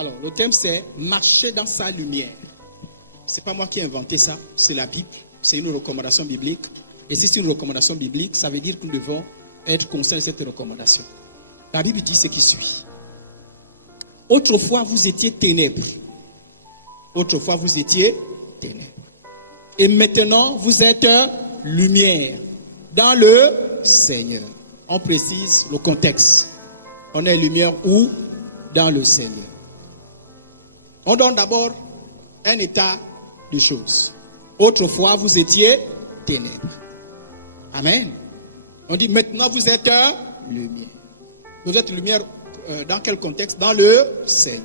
Alors, le thème c'est marcher dans sa lumière. C'est pas moi qui ai inventé ça, c'est la Bible. C'est une recommandation biblique. Et si c'est une recommandation biblique, ça veut dire que nous devons être conscients de cette recommandation. La Bible dit ce qui suit. Autrefois, vous étiez ténèbres. Autrefois, vous étiez ténèbres. Et maintenant, vous êtes lumière dans le Seigneur. On précise le contexte. On est lumière où? Dans le Seigneur. On donne d'abord un état de choses. Autrefois, vous étiez ténèbres. Amen. On dit maintenant, vous êtes lumière. Vous êtes lumière dans quel contexte? Dans le Seigneur.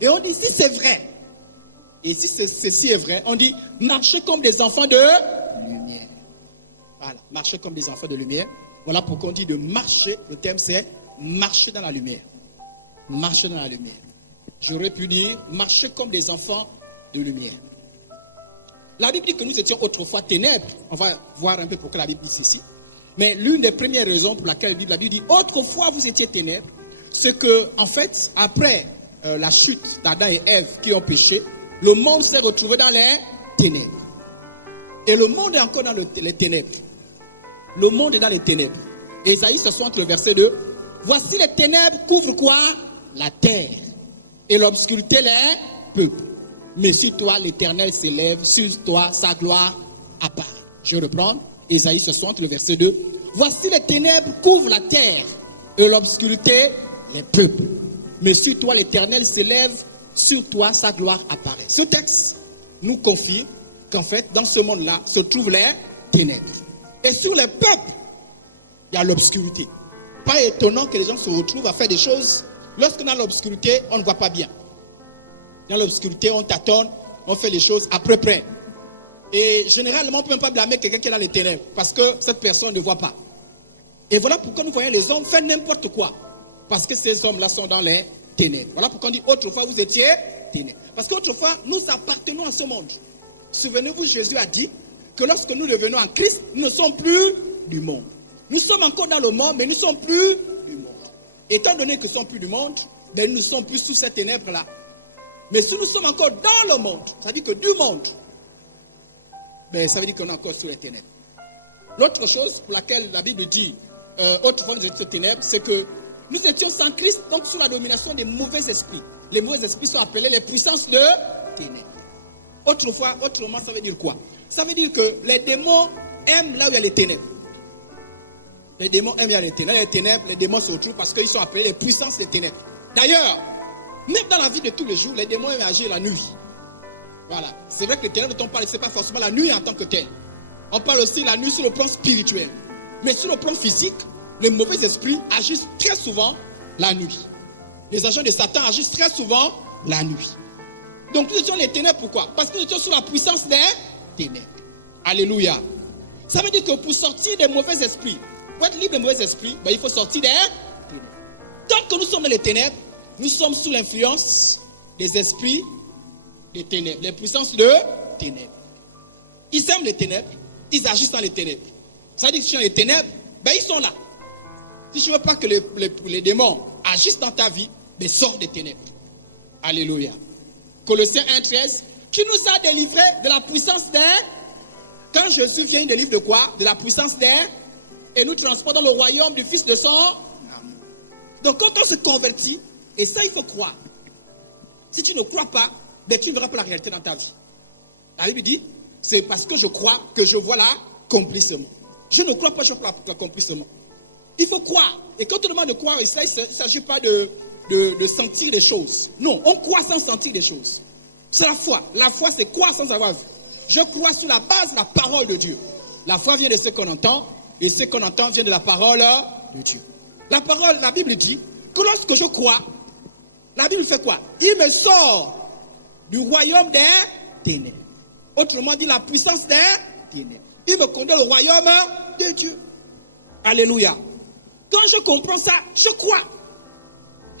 Et on dit, si c'est vrai, et si ceci est vrai, on dit, marchez comme des enfants de lumière. Voilà, marchez comme des enfants de lumière. Voilà pourquoi on dit de marcher. Le thème c'est marcher dans la lumière. Marcher dans la lumière. J'aurais pu dire marcher comme des enfants de lumière. La Bible dit que nous étions autrefois ténèbres. On va voir un peu pourquoi la Bible dit ceci. Mais l'une des premières raisons pour laquelle la Bible dit autrefois vous étiez ténèbres, c'est que, en fait, après la chute d'Adam et Ève qui ont péché, le monde s'est retrouvé dans les ténèbres. Et le monde est encore dans les ténèbres. Le monde est dans les ténèbres. Ésaïe 60, le verset 2. Voici les ténèbres couvrent quoi? La terre. Et l'obscurité les peuples. Mais sur toi, l'Éternel s'élève, sur toi, sa gloire apparaît. Je reprends. Ésaïe 60, le verset 2. Voici les ténèbres couvrent la terre. Et l'obscurité les peuples. Mais sur toi, l'Éternel s'élève, sur toi, sa gloire apparaît. Ce texte nous confirme qu'en fait, dans ce monde-là, se trouvent les ténèbres. Et sur les peuples, il y a l'obscurité. Pas étonnant que les gens se retrouvent à faire des choses. Lorsqu'on a l'obscurité, on ne voit pas bien. Dans l'obscurité, on tâtonne, on fait les choses à peu près. Et généralement, on ne peut même pas blâmer quelqu'un qui est dans les ténèbres, parce que cette personne ne voit pas. Et voilà pourquoi nous voyons les hommes faire n'importe quoi. Parce que ces hommes-là sont dans les ténèbres. Voilà pourquoi on dit autrefois vous étiez ténèbres. Parce qu'autrefois, nous appartenons à ce monde. Souvenez-vous, Jésus a dit que lorsque nous devenons en Christ, nous ne sommes plus du monde. Nous sommes encore dans le monde, mais nous ne sommes plus du monde. Étant donné que nous ne sommes plus du monde, ben nous ne sommes plus sous ces ténèbres-là. Mais si nous sommes encore dans le monde, ça veut dire que du monde, ben ça veut dire qu'on est encore sous les ténèbres. L'autre chose pour laquelle la Bible dit autrefois vous étiez ténèbres, c'est que nous étions sans Christ, donc sous la domination des mauvais esprits. Les mauvais esprits sont appelés les puissances de ténèbres. Autrefois, autrement, ça veut dire quoi? Ça veut dire que les démons aiment là où il y a les ténèbres. Les démons aiment là où il y a les ténèbres. Les ténèbres, les démons se retrouvent parce qu'ils sont appelés les puissances des ténèbres. D'ailleurs, même dans la vie de tous les jours, les démons aiment agir la nuit. Voilà. C'est vrai que les ténèbres dont on parle, ce n'est pas forcément la nuit en tant que telle. On parle aussi la nuit sur le plan spirituel. Mais sur le plan physique, les mauvais esprits agissent très souvent la nuit. Les agents de Satan agissent très souvent la nuit. Donc nous étions les ténèbres, pourquoi? Parce que nous étions sous la puissance des ténèbres. Alléluia. Ça veut dire que pour sortir des mauvais esprits, pour être libre des mauvais esprits, ben, il faut sortir des ténèbres. Tant que nous sommes dans les ténèbres, nous sommes sous l'influence des esprits des ténèbres, les puissances de ténèbres. Ils aiment les ténèbres, ils agissent dans les ténèbres. Ça veut dire que si tu es dans les ténèbres, ben ils sont là. Si tu ne veux pas que les démons agissent dans ta vie, ben sors des ténèbres. Alléluia. Colossiens 1,13, qui nous a délivrés de la puissance d'air. Quand Jésus vient, il délivre de quoi? De la puissance d'air. Et nous transporte dans le royaume du Fils de son amour. Donc quand on se convertit, et ça il faut croire. Si tu ne crois pas, ben, tu ne verras pas la réalité dans ta vie. La Bible dit, c'est parce que je crois que je vois l'accomplissement. Je ne crois pas, je vois l'accomplissement. Il faut croire. Et quand on demande de croire, il ne s'agit pas de sentir des choses. Non, on croit sans sentir des choses. C'est la foi. La foi, c'est croire sans avoir vu. Je crois sur la base de la parole de Dieu. La foi vient de ce qu'on entend, et ce qu'on entend vient de la parole de Dieu. La Bible dit que lorsque je crois, la Bible fait quoi? Il me sort du royaume des ténèbres. Autrement dit, la puissance des ténèbres. Il me conduit au royaume de Dieu. Alléluia. Quand je comprends ça, je crois.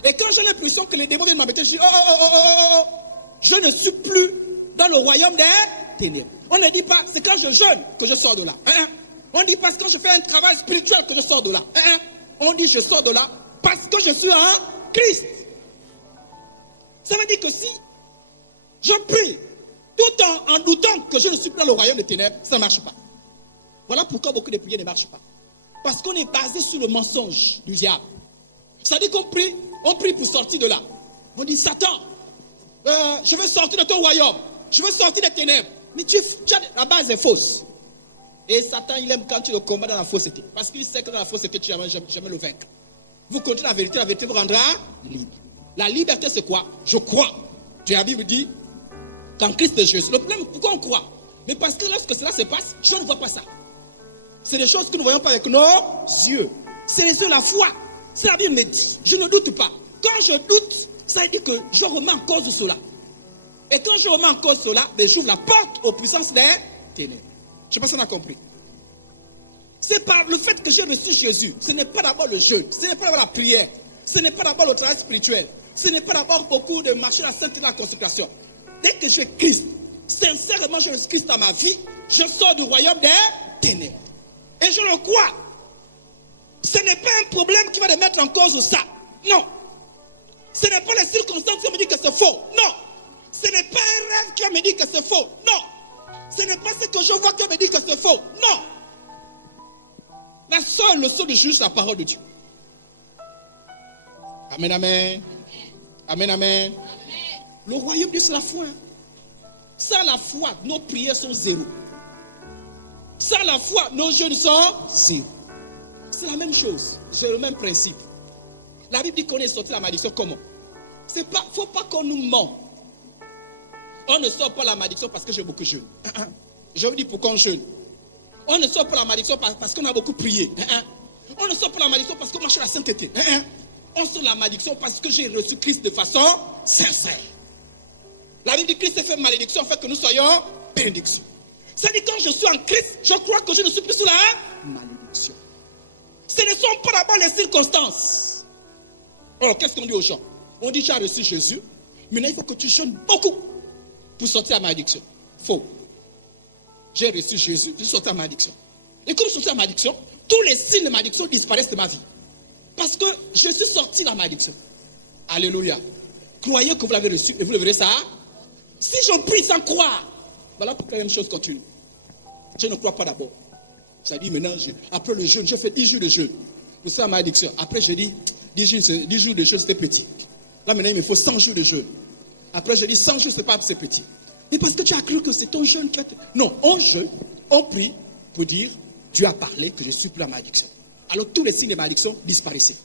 Et quand j'ai l'impression que les démons viennent m'embêter, je dis, je ne suis plus dans le royaume des ténèbres. On ne dit pas, c'est quand je jeûne que je sors de là. On ne dit pas, c'est quand je fais un travail spirituel que je sors de là. On dit, je sors de là parce que je suis en Christ. Ça veut dire que si je prie tout en doutant que je ne suis pas dans le royaume des ténèbres, ça ne marche pas. Voilà pourquoi beaucoup de prières ne marchent pas. Parce qu'on est basé sur le mensonge du diable. C'est-à-dire qu'on prie, on prie pour sortir de là. On dit, Satan, je veux sortir de ton royaume. Je veux sortir des ténèbres. Mais la base est fausse. Et Satan, il aime quand tu le combats dans la fausseté. Parce qu'il sait que dans la fausseté, tu ne vas jamais le vaincre. Vous continuez la vérité vous rendra libre. La liberté, c'est quoi? Je crois. La Bible dit qu'en Christ Jésus. Le problème, pourquoi on croit? Mais parce que lorsque cela se passe, je ne vois pas ça. C'est des choses que nous ne voyons pas avec nos yeux. C'est les yeux de la foi. C'est la Bible me dit. Je ne doute pas. Quand je doute, ça veut dire que je remets en cause cela. Et quand je remets en cause cela, ben j'ouvre la porte aux puissances des ténèbres. Je ne sais pas si on a compris. C'est par le fait que j'ai reçu Jésus. Ce n'est pas d'abord le jeûne. Ce n'est pas d'abord la prière. Ce n'est pas d'abord le travail spirituel. Ce n'est pas d'abord beaucoup de marcher la sainteté de la consécration. Dès que j'ai Christ, sincèrement j'ai reçu Christ dans ma vie, je sors du royaume des ténèbres. Et je le crois. Ce n'est pas un problème qui va me mettre en cause ça. Non. Ce n'est pas les circonstances qui me disent que c'est faux. Non. Ce n'est pas un rêve qui me dit que c'est faux. Non. Ce n'est pas ce que je vois qui me dit que c'est faux. Non. La seule leçon de juge, c'est la parole de Dieu. Amen, amen. Amen, amen. Le royaume de Dieu, c'est la foi. Sans la foi, nos prières sont zéro. Sans la foi, nos jeûnes sont zéro. C'est la même chose. J'ai le même principe. La Bible dit qu'on est sorti de la malédiction comment? Il ne faut pas qu'on nous ment. On ne sort pas la malédiction parce que j'ai beaucoup jeûné. Je vous dis pourquoi on jeûne. On ne sort pas la malédiction parce qu'on a beaucoup prié. On ne sort pas la malédiction parce qu'on marche la sainteté. On sort la malédiction parce que j'ai reçu Christ de façon sincère. La Bible dit que Christ a fait malédiction afin que nous soyons bénédictions. C'est-à-dire quand je suis en Christ, je crois que je ne suis plus sous la malédiction. Ce ne sont pas d'abord les circonstances. Alors qu'est-ce qu'on dit aux gens? On dit tu as reçu Jésus, maintenant il faut que tu jeûnes beaucoup pour sortir à la malédiction. Faux. J'ai reçu Jésus, je suis sorti à la malédiction. Et comme je suis sorti à la malédiction, tous les signes de malédiction disparaissent de ma vie. Parce que je suis sorti de la malédiction. Alléluia. Croyez que vous l'avez reçu et vous le verrez ça. Si je prie sans croire, voilà pourquoi la même chose continue. Je ne crois pas d'abord. Ça dit maintenant, après le jeûne, je fais 10 jours de jeûne. Pour ça, ma addiction. Après, je dis 10 jours de jeûne, c'était petit. Là, maintenant, il me faut 100 jours de jeûne. Après, je dis 100 jours, c'est petit. Mais parce que tu as cru que c'est ton jeûne qui a... Non, on jeûne, on prie pour dire, Dieu a parlé que je suis plus la malédiction. Alors, tous les signes de malédiction disparaissaient.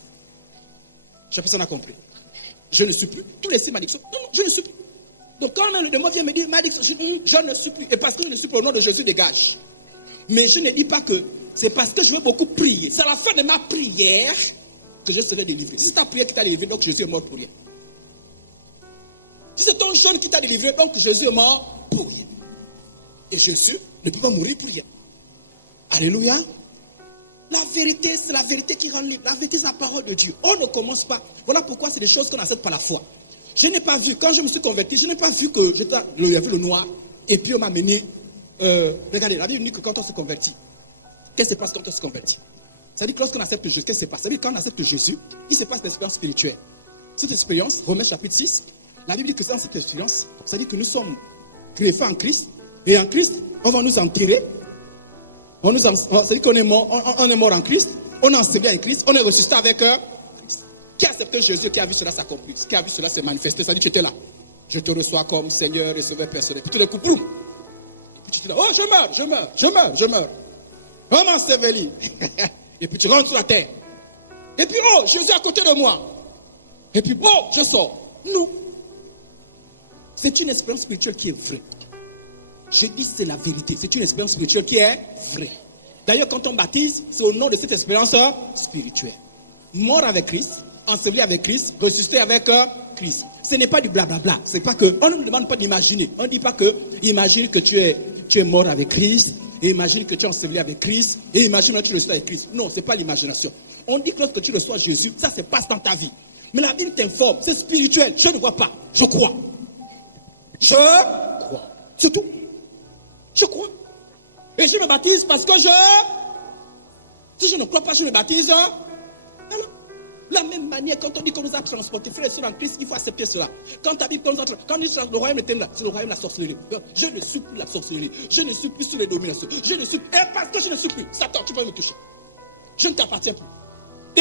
Je sais pas si on a compris. Je ne suis plus. Tous les signes de malédiction, non, je ne suis plus. Donc, quand même le démon vient me dire, malédiction, je ne suis plus. Et parce que je ne suis plus, au nom de Jésus, dégage. Mais je ne dis pas que c'est parce que je veux beaucoup prier. C'est à la fin de ma prière que je serai délivré. Si c'est ta prière qui t'a délivré, donc Jésus est mort pour rien. Si c'est ton jeûne qui t'a délivré, donc Jésus est mort pour rien. Et Jésus ne peut pas mourir pour rien. Alléluia. La vérité, c'est la vérité qui rend libre. La vérité, c'est la parole de Dieu. On ne commence pas. Voilà pourquoi c'est des choses qu'on accepte par la foi. Je n'ai pas vu, quand je me suis converti, je n'ai pas vu que il y avait le noir et puis on m'a mené. Regardez, la Bible dit que quand on se convertit, qu'est-ce qui se passe quand on se convertit? Ça dit que lorsqu'on accepte Jésus, qu'est-ce qui se passe? Ça dit que quand on accepte Jésus, il se passe une expérience spirituelle. Cette expérience, Romains chapitre 6, la Bible dit que dans cette expérience, ça dit que nous sommes greffés en Christ, et en Christ, on va nous enterrer. Ça dit qu'on est mort, on est mort en Christ, on est enseveli avec Christ, on est ressuscité avec Christ. Qui a accepté Jésus, qui a vu cela s'accomplir, qui a vu cela se manifester, ça dit que tu étais là. Je te reçois comme Seigneur et Sauveur personnel. Puis tout d'un coup, boum! Et puis tu te dis, oh, je meurs. On m'enseveli. Et puis tu rentres sur la terre. Et puis, oh, Jésus est à côté de moi. Et puis, oh, je sors. Non. C'est une expérience spirituelle qui est vraie. Je dis c'est la vérité. C'est une expérience spirituelle qui est vraie. D'ailleurs, quand on baptise, c'est au nom de cette expérience spirituelle. Mort avec Christ, enseveli avec Christ, ressuscité avec Christ. Ce n'est pas du blablabla. C'est pas que, on ne nous demande pas d'imaginer. On ne dit pas que, imagine que tu es mort avec Christ, et imagine que tu es enseveli avec Christ, et imagine que tu ressuscites avec Christ. Non, ce n'est pas l'imagination. On dit que lorsque tu reçois Jésus, ça se passe dans ta vie. Mais la Bible t'informe, c'est spirituel. Je ne vois pas, je crois. Je crois. C'est tout. Je crois. Et je me baptise parce que si je ne crois pas, je me baptise. Alors, La même manière, quand on dit qu'on nous a transportés, frères et sœurs en Christ, il faut accepter cela. Quand tu habites, quand on dit le royaume des ténèbres, c'est le royaume de la sorcellerie. Je ne suis plus la sorcellerie. Je ne suis plus sous les dominations. Je ne suis plus. Et parce que je ne suis plus, Satan, tu peux me toucher. Je ne t'appartiens plus.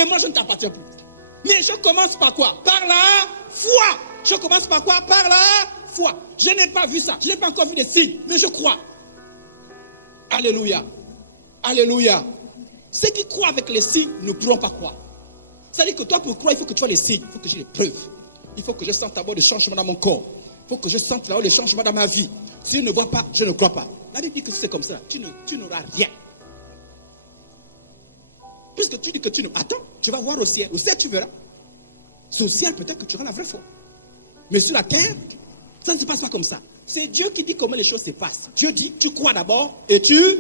Et moi, je ne t'appartiens plus. Mais je commence par quoi? Par la foi. Je commence par quoi? Par la foi. Je n'ai pas vu ça. Je n'ai pas encore vu des signes. Mais je crois. Alléluia. Alléluia. Ceux qui croient avec les signes ne pourront pas croire. C'est-à-dire que toi, pour croire, il faut que tu aies les signes. Il faut que j'ai les preuves. Il faut que je sente d'abord le changement dans mon corps. Il faut que je sente d'abord le changement dans ma vie. Si je ne vois pas, je ne crois pas. La Bible dit que si c'est comme ça, tu n'auras rien. Puisque tu dis que tu ne... Attends, tu vas voir au ciel. Au ciel, tu verras. C'est au ciel, peut-être que tu auras la vraie foi. Mais sur la terre, ça ne se passe pas comme ça. C'est Dieu qui dit comment les choses se passent. Dieu dit, tu crois d'abord et tu...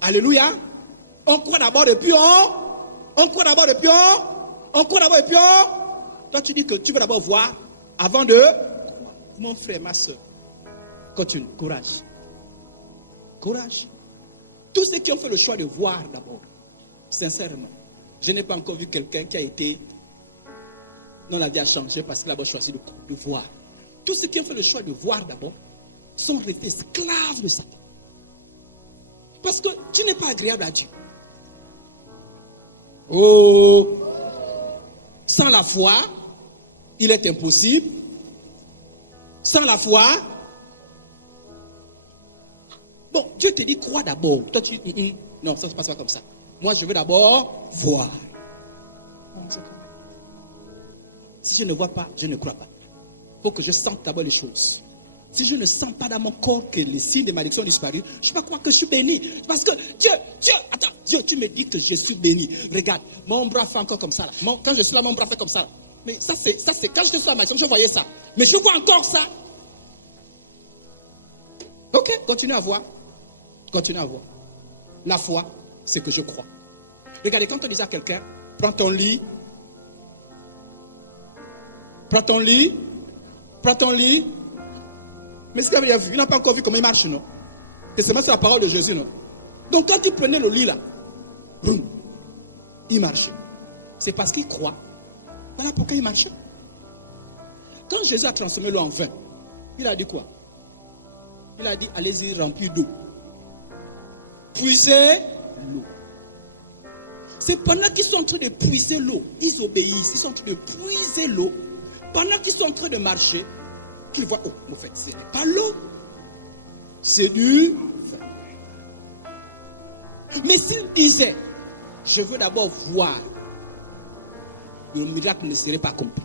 Alléluia. On croit d'abord et puis on croit d'abord et puis on croit d'abord et puis Toi, tu dis que tu veux d'abord voir avant de croire. Mon frère, ma soeur, continue. Courage. Courage. Tous ceux qui ont fait le choix de voir d'abord, sincèrement, je n'ai pas encore vu quelqu'un qui a été... Non, la vie a changé parce qu'il a d'abord choisi de voir. Tous ceux qui ont fait le choix de voir d'abord sont restés esclaves de Satan. Parce que tu n'es pas agréable à Dieu. Oh! Sans la foi, il est impossible. Sans la foi, bon, Dieu te dit crois d'abord. Toi, tu dis, non, ça ne se passe pas comme ça. Moi, je veux d'abord voir. Si je ne vois pas, je ne crois pas. Il faut que je sente d'abord les choses. Si je ne sens pas dans mon corps que les signes de malédiction ont disparu, je ne peux pas croire que je suis béni. Parce que Dieu, tu me dis que je suis béni. Regarde, mon bras fait encore comme ça. Là. Quand je suis là, mon bras fait comme ça. Là. Mais ça c'est, quand j'étais sur la malédiction, je voyais ça. Mais je vois encore ça. Ok, continue à voir. Continue à voir. La foi, c'est que je crois. Regardez, quand on dit à quelqu'un, prends ton lit. Prends ton lit. Prends ton lit. Mais ce qu'il avait vu, il n'a pas encore vu comment il marche, non? Et c'est la parole de Jésus, non? Donc quand il prenait le lit là, boum, il marchait. C'est parce qu'il croit. Voilà pourquoi il marchait. Quand Jésus a transformé l'eau en vin, il a dit quoi? Il a dit, allez-y remplir d'eau. Puisez l'eau. C'est pendant qu'ils sont en train de puiser l'eau, ils obéissent, ils sont en train de puiser l'eau. Pendant qu'ils sont en train de marcher, qu'ils voient, oh, en fait, ce n'est pas l'eau, c'est du vin. Mais s'il disait, je veux d'abord voir, le miracle ne serait pas accompli.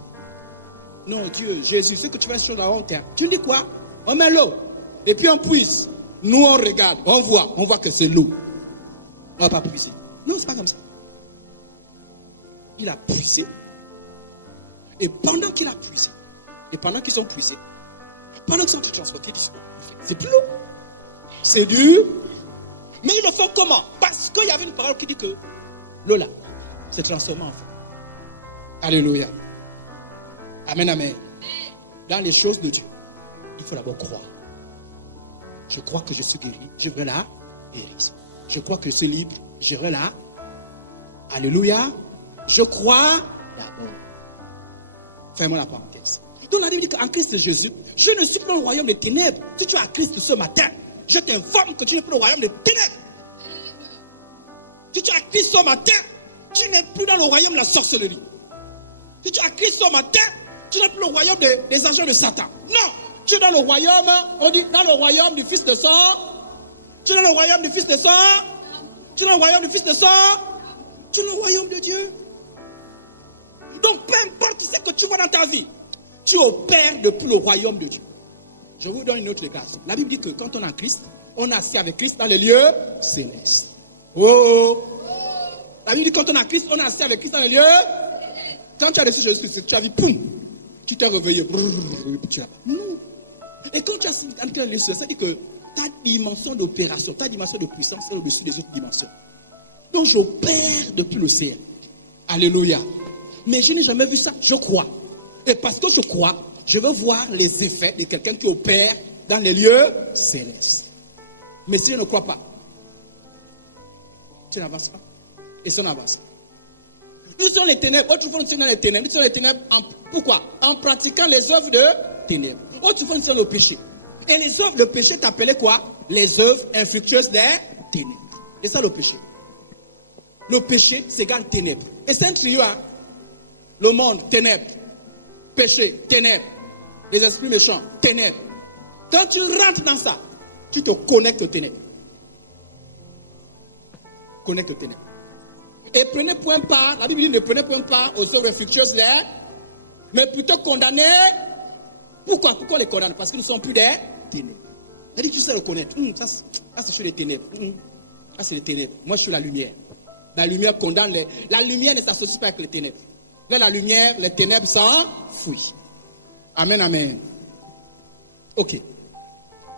Non, Dieu, Jésus, ce que tu fais sur la honte, hein, tu dis quoi? On met l'eau, et puis on puise. Nous, on regarde, on voit que c'est l'eau. On ne va pas puiser. Non, c'est pas comme ça. Il a puisé. Et pendant qu'il a puisé, et pendant qu'ils ont puisé, pendant qu'ils sont transportés, ils disent, c'est plus l'eau. C'est du... Mais ils le font comment? Parce qu'il y avait une parole qui dit que l'eau là, s'est transformée en vin. Alléluia. Amen, amen. Dans les choses de Dieu, il faut d'abord croire. Je crois que je suis guéri, je veux la guérison. Je crois que je suis libre, je veux la... Alléluia. Je crois d'abord. Fermons la parenthèse. Donc la Bible dit qu'en Christ Jésus, je ne suis plus dans le royaume des ténèbres. Si tu es à Christ ce matin, je t'informe que tu n'es plus dans le royaume des ténèbres. Si tu es à Christ ce matin, tu n'es plus dans le royaume de la sorcellerie. Si tu es à Christ ce matin, tu n'es plus dans le royaume des agents de Satan. Non, tu es dans le royaume, on dit dans le royaume du Fils de sang. Tu es dans le royaume du Fils de sang. Tu es dans le royaume du Fils de sang. Tu es dans le royaume de Dieu. Donc peu importe ce que tu vois dans ta vie, tu opères depuis le royaume de Dieu. Je vous donne une autre grâce. La Bible dit que quand on est en Christ, on est assis avec Christ dans les lieux célestes. Oh! La Bible dit que quand on est en Christ, on est assis avec Christ dans les lieux. Quand tu as reçu Jésus-Christ, tu as vu, poum, tu t'es réveillé. Non. Et quand tu as entré dans les lieux célestes, ça dit que ta dimension d'opération, ta dimension de puissance est au-dessus des autres dimensions. Donc j'opère depuis le ciel. Alléluia. Mais je n'ai jamais vu ça, je crois. Et parce que je crois, je veux voir les effets de quelqu'un qui opère dans les lieux célestes. Mais si je ne crois pas, tu n'avances pas. Et ça n'avance pas. Nous sommes les ténèbres. Autrefois, nous sommes dans les ténèbres. Nous sommes les ténèbres. Pourquoi? En pratiquant les œuvres de ténèbres. Autrefois, nous sommes au péché. Et les œuvres, le péché t'appelait quoi? Les œuvres infructueuses des ténèbres. Et ça, le péché. Le péché, c'est égal ténèbres. Et c'est un trio, hein? Le monde, ténèbres. Péché, ténèbres. Les esprits méchants, ténèbres. Quand tu rentres dans ça, tu te connectes aux ténèbres. Connecte aux ténèbres. Et prenez point part, la Bible dit ne prenez point part aux œuvres infructueuses, mais plutôt condamner. Pourquoi? Pourquoi on les condamne? Parce que nous ne sommes plus des ténèbres. C'est-à-dire que tu sais reconnaître. Ça c'est sur les ténèbres. Ça c'est les ténèbres. Moi je suis la lumière. La lumière condamne les. La lumière ne s'associe pas avec les ténèbres. Là la lumière, les ténèbres s'enfuient. Amen, amen. Ok.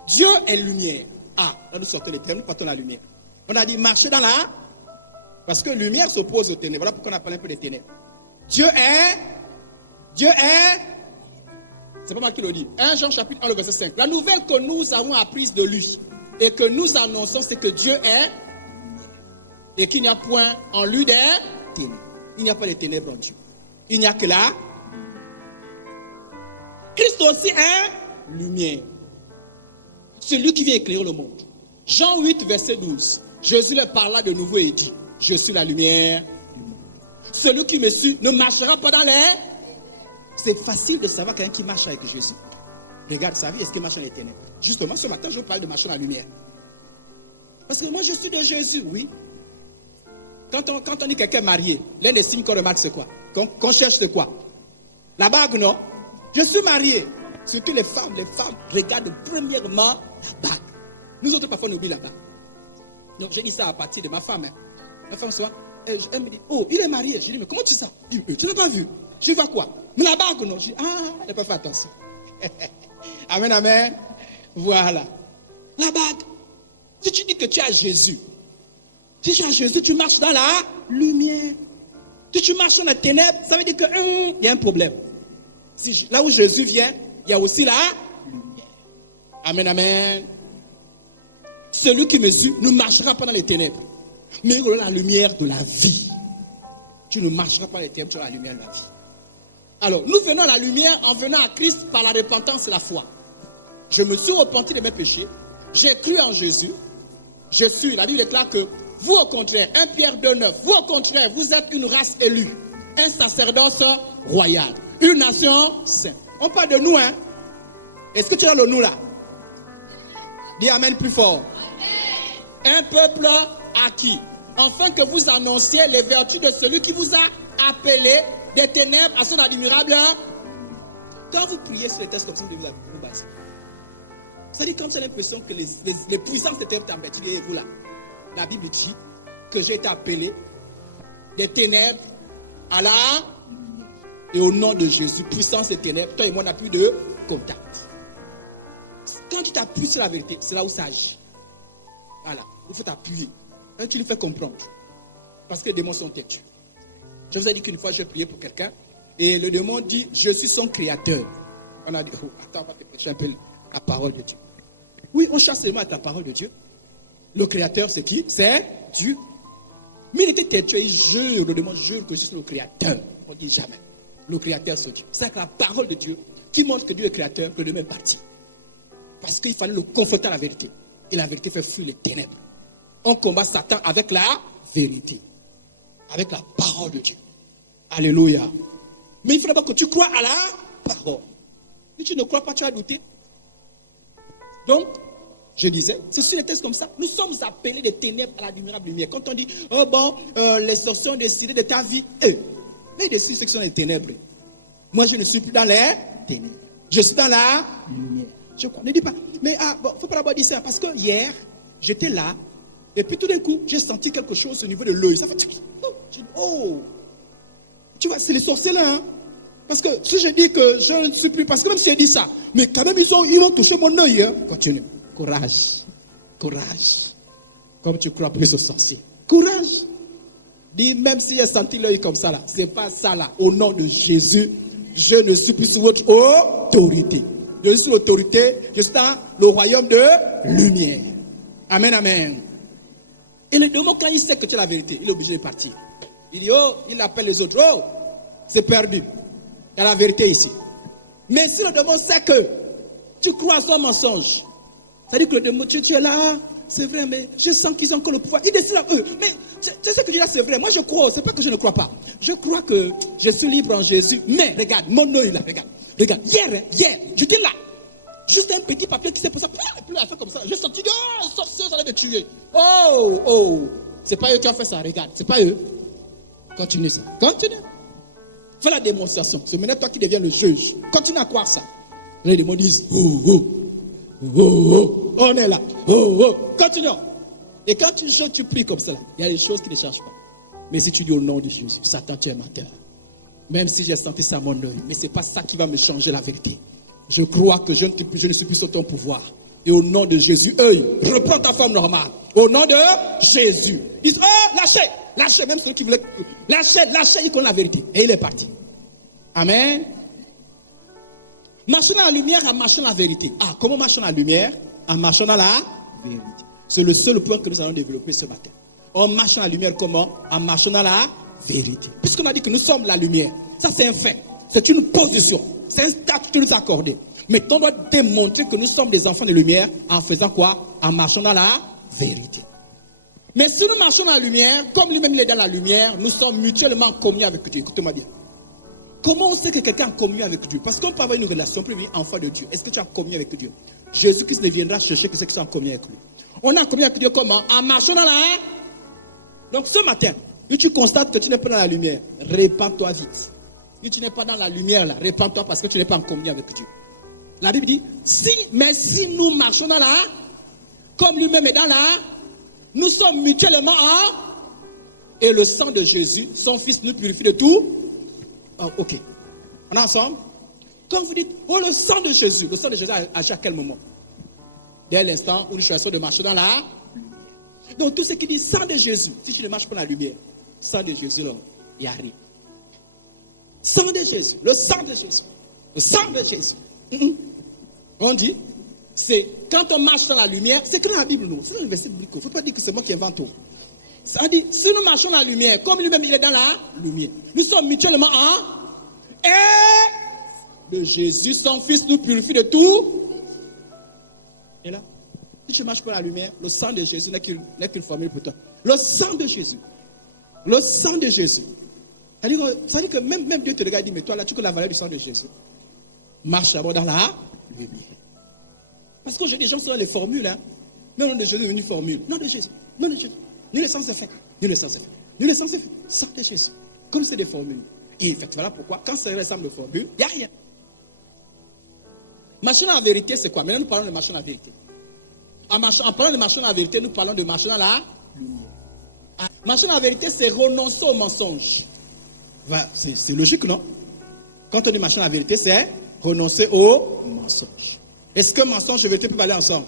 Dieu est lumière. Ah, là nous sortons les ténèbres, nous partons la lumière. On a dit marcher dans la. Parce que lumière s'oppose aux ténèbres. Voilà pourquoi on a parlé un peu des ténèbres. Dieu est. C'est pas moi qui le dis. 1 Jean chapitre 1, le verset 5. La nouvelle que nous avons apprise de lui et que nous annonçons, c'est que Dieu est et qu'il n'y a point en lui des ténèbres. Il n'y a pas de ténèbres en Dieu. Il n'y a que la. Christ aussi est lumière. Celui qui vient éclairer le monde. Jean 8, verset 12. Jésus leur parla de nouveau et dit, je suis la lumière du monde. Celui qui me suit ne marchera pas dans les. C'est facile de savoir quelqu'un qui marche avec Jésus. Regarde sa vie, est-ce qu'il marche dans les ténèbres? Justement, ce matin, je parle de marcher dans la lumière. Parce que moi, je suis de Jésus, oui. Quand on dit quelqu'un marié, l'un des signes qu'on remarque, c'est quoi? Qu'on cherche, c'est quoi? La bague, non? Je suis marié. Surtout les femmes regardent premièrement la bague. Nous autres, parfois, on oublie la bague. Donc, j'ai dit ça à partir de ma femme. Hein. Ma femme, elle me dit, oh, il est marié. Je dis, mais comment tu sais ça? Je dis, tu n'as pas vu? Je vois quoi? Mais la bague, non? Je dis, elle n'a pas fait attention. Amen, amen. Voilà. La bague. Si tu dis que tu as Jésus, si tu as Jésus, tu marches dans la lumière. Si tu marches dans la ténèbre, ça veut dire qu'il y a un problème. Là où Jésus vient, il y a aussi la lumière. Amen, amen. Celui qui me suit ne marchera pas dans les ténèbres, mais il aura la lumière de la vie. Tu ne marcheras pas dans les ténèbres, tu auras la lumière de la vie. Alors, nous venons à la lumière en venant à Christ par la repentance et la foi. Je me suis repenti de mes péchés. J'ai cru en Jésus. La Bible déclare que vous au contraire, 1 Pierre 2,9, vous au contraire, vous êtes une race élue, un sacerdoce royal, une nation sainte. On parle de nous, hein? Est-ce que tu as le nous là? Dis amen plus fort. Un peuple acquis, afin que vous annonciez les vertus de celui qui vous a appelé des ténèbres à son admirable. Quand vous priez sur les textes comme ça, vous devez vous baser. Ça dit comme ça l'impression que les puissances des ténèbres t'embêtent. Et vous là, la Bible dit que j'ai été appelé des ténèbres à la et au nom de Jésus, puissance des ténèbres, toi et moi on n'a plus de contact. Quand tu t'appuies sur la vérité, c'est là où ça agit. Voilà, il faut t'appuyer. Tu lui fais comprendre. Parce que les démons sont têtus. Je vous ai dit qu'une fois, j'ai prié pour quelqu'un. Et le démon dit, je suis son créateur. On a dit, oh, attends, on va te prêcher un peu la parole de Dieu. Oui, on chasse seulement avec la parole de Dieu. Le créateur, c'est qui? C'est Dieu. Mais il était têtu, il jure, le démon jure que je suis le créateur. On ne dit jamais. Le créateur, c'est Dieu. C'est avec la parole de Dieu qui montre que Dieu est créateur, que le démon est parti. Parce qu'il fallait le confronter à la vérité. Et la vérité fait fuir les ténèbres. On combat Satan avec la vérité. Avec la parole de Dieu. Alléluia. Mais il faut d'abord que tu crois à la parole. Si tu ne crois pas, tu vas douter. Donc, je disais, c'est sur les textes comme ça. Nous sommes appelés des ténèbres à l'admirable lumière. Quand on dit, oh bon, les sorciers ont décidé de ta vie. Mais ils décident ceux qui sont les ténèbres. Moi, je ne suis plus dans les ténèbres. Je suis dans la lumière. Je crois. Ne dis pas, mais il ne faut pas d'abord dire ça. Parce que hier, j'étais là. Et puis tout d'un coup, j'ai senti quelque chose au niveau de l'œil. Ça fait, oh, tu vois, c'est les sorciers là. Hein? Parce que si je dis que je ne suis plus, parce que même si je dis ça, mais quand même ils m'ont touché mon œil. Hein? Continue. Courage. Courage. Comme tu crois plus aux sorciers. Courage. Dis, même si j'ai senti l'œil comme ça là, c'est pas ça là. Au nom de Jésus, je ne suis plus sous votre autorité. Je suis sous l'autorité, je suis dans le royaume de lumière. Amen, amen. Et le démon, quand il sait que tu as la vérité, il est obligé de partir. Il dit, oh, il appelle les autres. Oh, c'est perdu. Il y a la vérité ici. Mais si le démon sait que tu crois à son mensonge, c'est-à-dire que le démon, tu es là, c'est vrai, mais je sens qu'ils ont encore le pouvoir. Il décide là, mais tu sais ce que je dis là, c'est vrai. Moi, je crois, c'est pas que je ne crois pas. Je crois que je suis libre en Jésus. Mais regarde, mon œil là, regarde. Hier, j'étais là. Juste un petit papier qui s'est passé, et puis elle a fait comme ça. J'ai senti, oh, sorcier, ça allait te tuer. Oh, c'est pas eux qui ont fait ça, regarde, c'est pas eux. Continue ça, continue. Fais la démonstration. C'est maintenant toi qui deviens le juge. Continue à croire ça. Les démons disent, on est là. Continuons. Et quand tu jeûnes, tu pries comme ça, il y a des choses qui ne changent pas. Mais si tu dis au nom de Jésus, Satan, tu es menteur. Même si j'ai senti ça à mon œil, mais ce n'est pas ça qui va me changer la vérité. Je crois que je ne suis plus sous ton pouvoir. Et au nom de Jésus, œil, reprends ta forme normale. Au nom de Jésus. Ils disent, oh, lâchez. Même ceux qui voulaient, lâchez, il connaît la vérité. Et il est parti. Amen. Marchons dans la lumière en marchant dans la vérité. Ah, comment marchons dans la lumière? En marchant dans la vérité. C'est le seul point que nous allons développer ce matin. On marche dans la lumière comment? En marchant dans la vérité. Puisqu'on a dit que nous sommes la lumière. Ça, c'est un fait. C'est une position. C'est un statut que nous accordons. Mais on doit démontrer que nous sommes des enfants de lumière en faisant quoi? En marchant dans la vérité. Mais si nous marchons dans la lumière, comme lui-même il est dans la lumière, nous sommes mutuellement en communion avec Dieu. Écoutez-moi bien. Comment on sait que quelqu'un est en communion avec Dieu? Parce qu'on peut avoir une relation, plus enfant de Dieu. Est-ce que tu es en communion avec Dieu? Jésus-Christ ne viendra chercher que ceux qui sont en communion avec lui. On est en communion avec Dieu comment? En marchant dans la... Donc ce matin, si tu constates que tu n'es pas dans la lumière, répands-toi vite. Si tu n'es pas dans la lumière là, répands-toi parce que tu n'es pas en communion avec Dieu. La Bible dit, si nous marchons dans la... Comme lui-même est dans la... Nous sommes mutuellement en... Et le sang de Jésus, son Fils, nous purifie de tout. Oh, ok. On est ensemble? Quand vous dites, oh le sang de Jésus agit à quel moment? Dès l'instant où nous choisissons de marcher dans la lumière. Donc tout ce qui dit sang de Jésus, si tu ne marches pas dans la lumière, sang de Jésus, là, il n'y a rien. Sang de Jésus, le sang de Jésus, le sang de Jésus. On dit, c'est quand on marche dans la lumière, c'est que dans la Bible, nous, c'est dans le verset biblique. Il ne faut pas dire que c'est moi qui invente tout. Ça dit, si nous marchons dans la lumière, comme lui-même il est dans la lumière, nous sommes mutuellement en... Et de Jésus, son Fils, nous purifie de tout. Et là, si tu ne marches pas dans la lumière, le sang de Jésus n'est qu'une formule pour toi. Le sang de Jésus. Le sang de Jésus. Ça veut dire que même Dieu te regarde et dit, mais toi là, tu connais la valeur du sang de Jésus. Marche d'abord dans la lumière. Parce qu'aujourd'hui, les gens sont dans les formules. Hein. Mais le nom de Jésus est devenu formule. Non de Jésus. Non de Jésus. Ni le sang c'est fait. Ni le sang c'est fait. Ni le sang c'est fait. Sang de Jésus. Comme c'est des formules. Et en fait, voilà pourquoi, quand ça ressemble de formule, il n'y a rien. Marcher dans la vérité, c'est quoi? Maintenant, nous parlons de marcher dans la vérité. En parlant de marcher dans la vérité, nous parlons de marcher dans la lumière. Marcher dans la vérité, c'est renoncer au mensonge. C'est logique, non? Quand on dit marcher dans la vérité, c'est renoncer au mensonge. Est-ce que mensonge et vérité peuvent aller ensemble?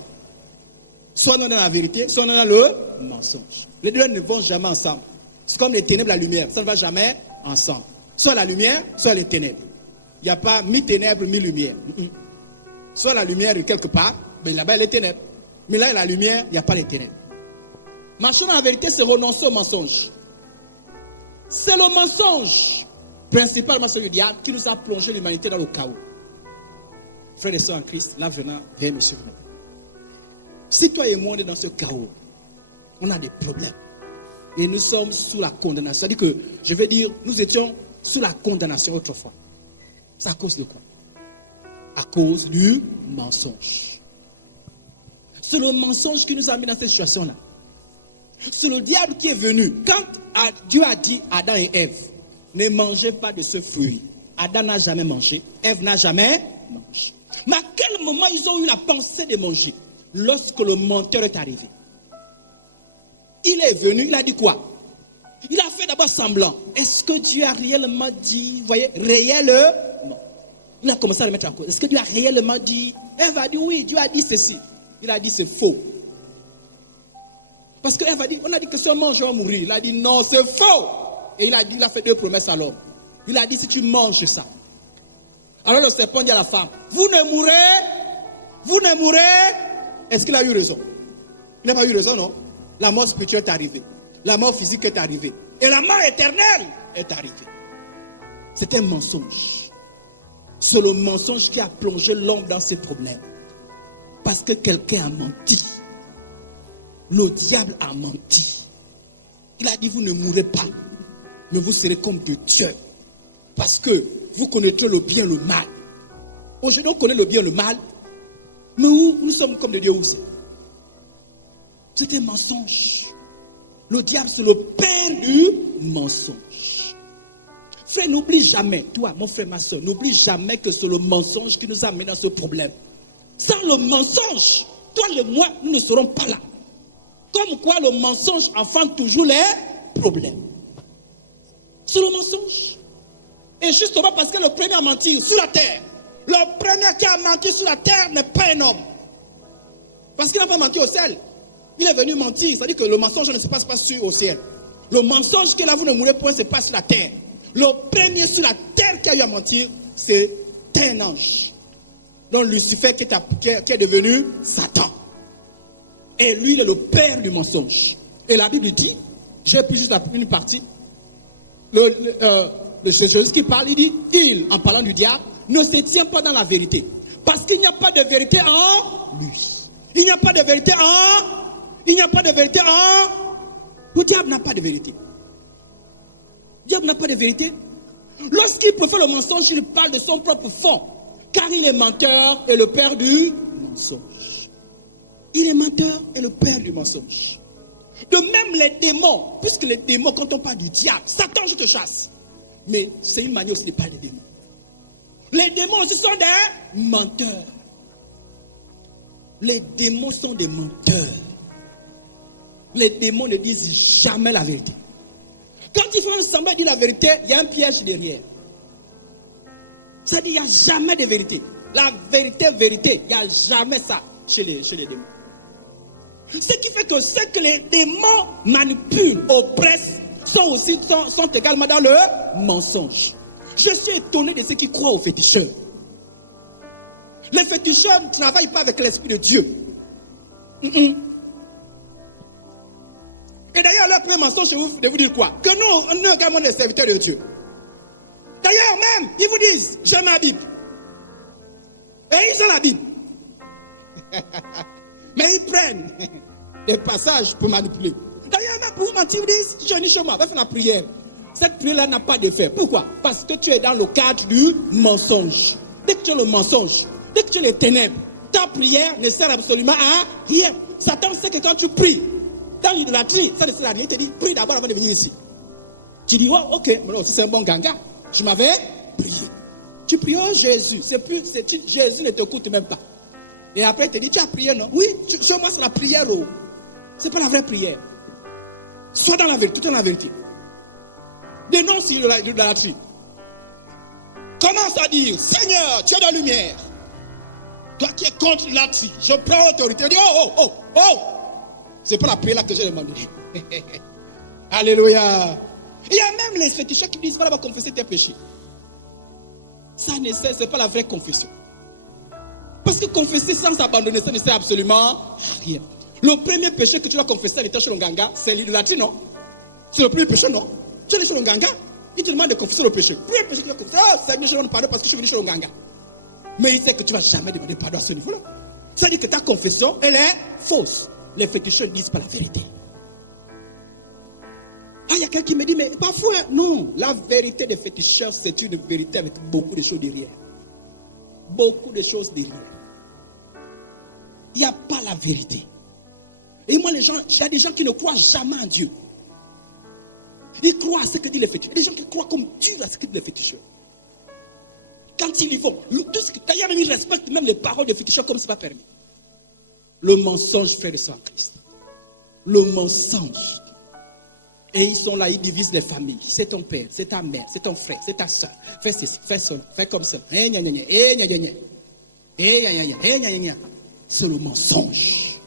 Soit on est dans la vérité, soit on est dans le mensonge. Les deux ne vont jamais ensemble. C'est comme les ténèbres et la lumière. Ça ne va jamais ensemble. Soit la lumière, soit les ténèbres. Il n'y a pas mi-ténèbres, mi-lumière. Soit la lumière est quelque part, mais là-bas, il y a les ténèbres. Mais là, il y a la lumière, il n'y a pas les ténèbres. Marcher dans la vérité, c'est renoncer au mensonge. C'est le mensonge, principalement celui du diable, qui nous a plongé l'humanité dans le chaos. Frères et sœurs en Christ, là venant, viens me suivre. Si toi et moi, on est dans ce chaos, on a des problèmes. Et nous sommes sous la condamnation. C'est-à-dire que, je vais dire, nous étions sous la condamnation autrefois. C'est à cause de quoi? À cause du mensonge. C'est le mensonge qui nous a mis dans cette situation-là. C'est le diable qui est venu. Quand Dieu a dit à Adam et Ève, ne mangez pas de ce fruit. Adam n'a jamais mangé. Ève n'a jamais mangé. Mais à quel moment ils ont eu la pensée de manger? Lorsque le menteur est arrivé. Il est venu, il a dit quoi? Il a fait d'abord semblant. Est-ce que Dieu a réellement dit, vous voyez, réellement? Il a commencé à le mettre en cause. Est-ce que Dieu a réellement dit? Ève a dit oui, Dieu a dit ceci. Il a dit c'est faux. Parce que Ève a dit, on a dit que si on mange, on va mourir. Il a dit non, c'est faux. Et il a fait deux promesses à l'homme. Il a dit si tu manges ça. Alors le serpent dit à la femme, vous ne mourrez. Est-ce qu'il a eu raison? Il n'a pas eu raison, non? La mort spirituelle est arrivée. La mort physique est arrivée. Et la mort éternelle est arrivée. C'est un mensonge. C'est le mensonge qui a plongé l'homme dans ses problèmes. Parce que quelqu'un a menti. Le diable a menti. Il a dit, vous ne mourrez pas, mais vous serez comme de Dieu. Parce que vous connaîtrez le bien et le mal. Aujourd'hui, on connaît le bien et le mal. Mais où nous sommes comme de Dieu aussi. C'est un mensonge. Le diable, c'est le père du mensonge. Frère, n'oublie jamais, toi, mon frère, ma soeur, n'oublie jamais que c'est le mensonge qui nous a amené dans ce problème. Sans le mensonge, toi et moi, nous ne serons pas là. Comme quoi le mensonge enfante toujours les problèmes. C'est le mensonge. Et justement parce que le premier à mentir sur la terre, le premier qui a menti sur la terre n'est pas un homme. Parce qu'il n'a pas menti au ciel. Il est venu mentir, c'est-à-dire que le mensonge ne se passe pas au ciel. Le mensonge que là vous ne mourrez point se passe sur la terre. Le premier sur la terre qui a eu à mentir, c'est un ange. Donc Lucifer qui est devenu Satan. Et lui, il est le père du mensonge. Et la Bible dit, j'ai pris juste une partie, Jésus qui parle, il dit, il, en parlant du diable, ne se tient pas dans la vérité. Parce qu'il n'y a pas de vérité en lui. Il n'y a pas de vérité en... Il n'y a pas de vérité en... Le diable n'a pas de vérité. Le diable n'a pas de vérité. Lorsqu'il préfère le mensonge, il parle de son propre fond. Car il est menteur et le père du mensonge. Il est menteur et le père du mensonge. De même les démons, puisque les démons, quand on parle du diable, Satan, je te chasse. Mais c'est une manière aussi de parler des démons. Les démons aussi sont des menteurs. Les démons sont des menteurs. Les démons ne disent jamais la vérité. Quand ils font semblant de dire la vérité, il y a un piège derrière. Ça dit, il n'y a jamais de vérité. La vérité, il n'y a jamais ça chez les démons. Ce qui fait que ce que les démons manipulent, oppressent, sont également dans le mensonge. Je suis étonné de ceux qui croient aux féticheurs. Les féticheurs ne travaillent pas avec l'Esprit de Dieu. Et d'ailleurs, leur premier mensonge chez vous, de vous dire quoi? Que nous également des serviteurs de Dieu. D'ailleurs, même, ils vous disent, j'ai ma Bible. Et ils ont la Bible. Mais ils prennent des passages pour manipuler. D'ailleurs, même pour vous mentir, ils disent, je dis chez moi, va faire la prière. Cette prière-là n'a pas d'effet. Pourquoi? Parce que tu es dans le cadre du mensonge. Dès que tu as le mensonge, dès que tu as les ténèbres, ta prière ne sert absolument à rien. Satan sait que quand tu pries, dans l'idolâtrie, ça ne sert à rien. Il te dit, prie d'abord avant de venir ici. Tu dis, oh, ok, c'est un bon ganga. Je m'avais prié. Tu pries, oh Jésus. Jésus ne t'écoute même pas. Et après, il te dit, tu as prié, non? Oui, chez moi, c'est la prière. Oh. Ce n'est pas la vraie prière. Sois dans la vérité, tout est dans la vérité. Dénonce l'idolâtrie. Commence à dire, Seigneur, tu es dans la lumière. Toi qui es contre l'idolâtrie, je prends autorité. Je dis, oh. C'est pas la prière que j'ai demandé. Alléluia. Il y a même les féticheurs qui disent, voilà, va confesser tes péchés. Ça ne sert, c'est pas la vraie confession. Parce que confesser sans abandonner, ça ne sert absolument à rien. Le premier péché que tu dois confesser à l'état chez le ganga, c'est l'idolâtrie, non? C'est le premier péché, non? Tu es chez le ganga, il te demande de confesser le péché. Le premier péché que tu dois confesser, oh Seigneur, je demande pardon parce que je suis venu chez le ganga. Mais il sait que tu ne vas jamais demander pardon à ce niveau-là. Ça veut dire que ta confession, elle est fausse. Les féticheurs ne disent pas la vérité. Ah, il y a quelqu'un qui me dit, mais parfois, non. La vérité des féticheurs, c'est une vérité avec beaucoup de choses derrière. Beaucoup de choses derrière. Il n'y a pas la vérité. Et moi, il y a des gens qui ne croient jamais en Dieu. Ils croient à ce que disent les féticheurs. Il y a des gens qui croient comme Dieu à ce que disent les féticheurs. Quand ils y vont, d'ailleurs, ils respectent même les paroles des féticheurs comme ce n'est pas permis. Le mensonge fait de ça en Christ. Le mensonge. Et ils sont là, ils divisent les familles. C'est ton père, c'est ta mère, c'est ton frère, c'est ta soeur. Fais ceci, fais cela, fais comme ça. C'est le mensonge.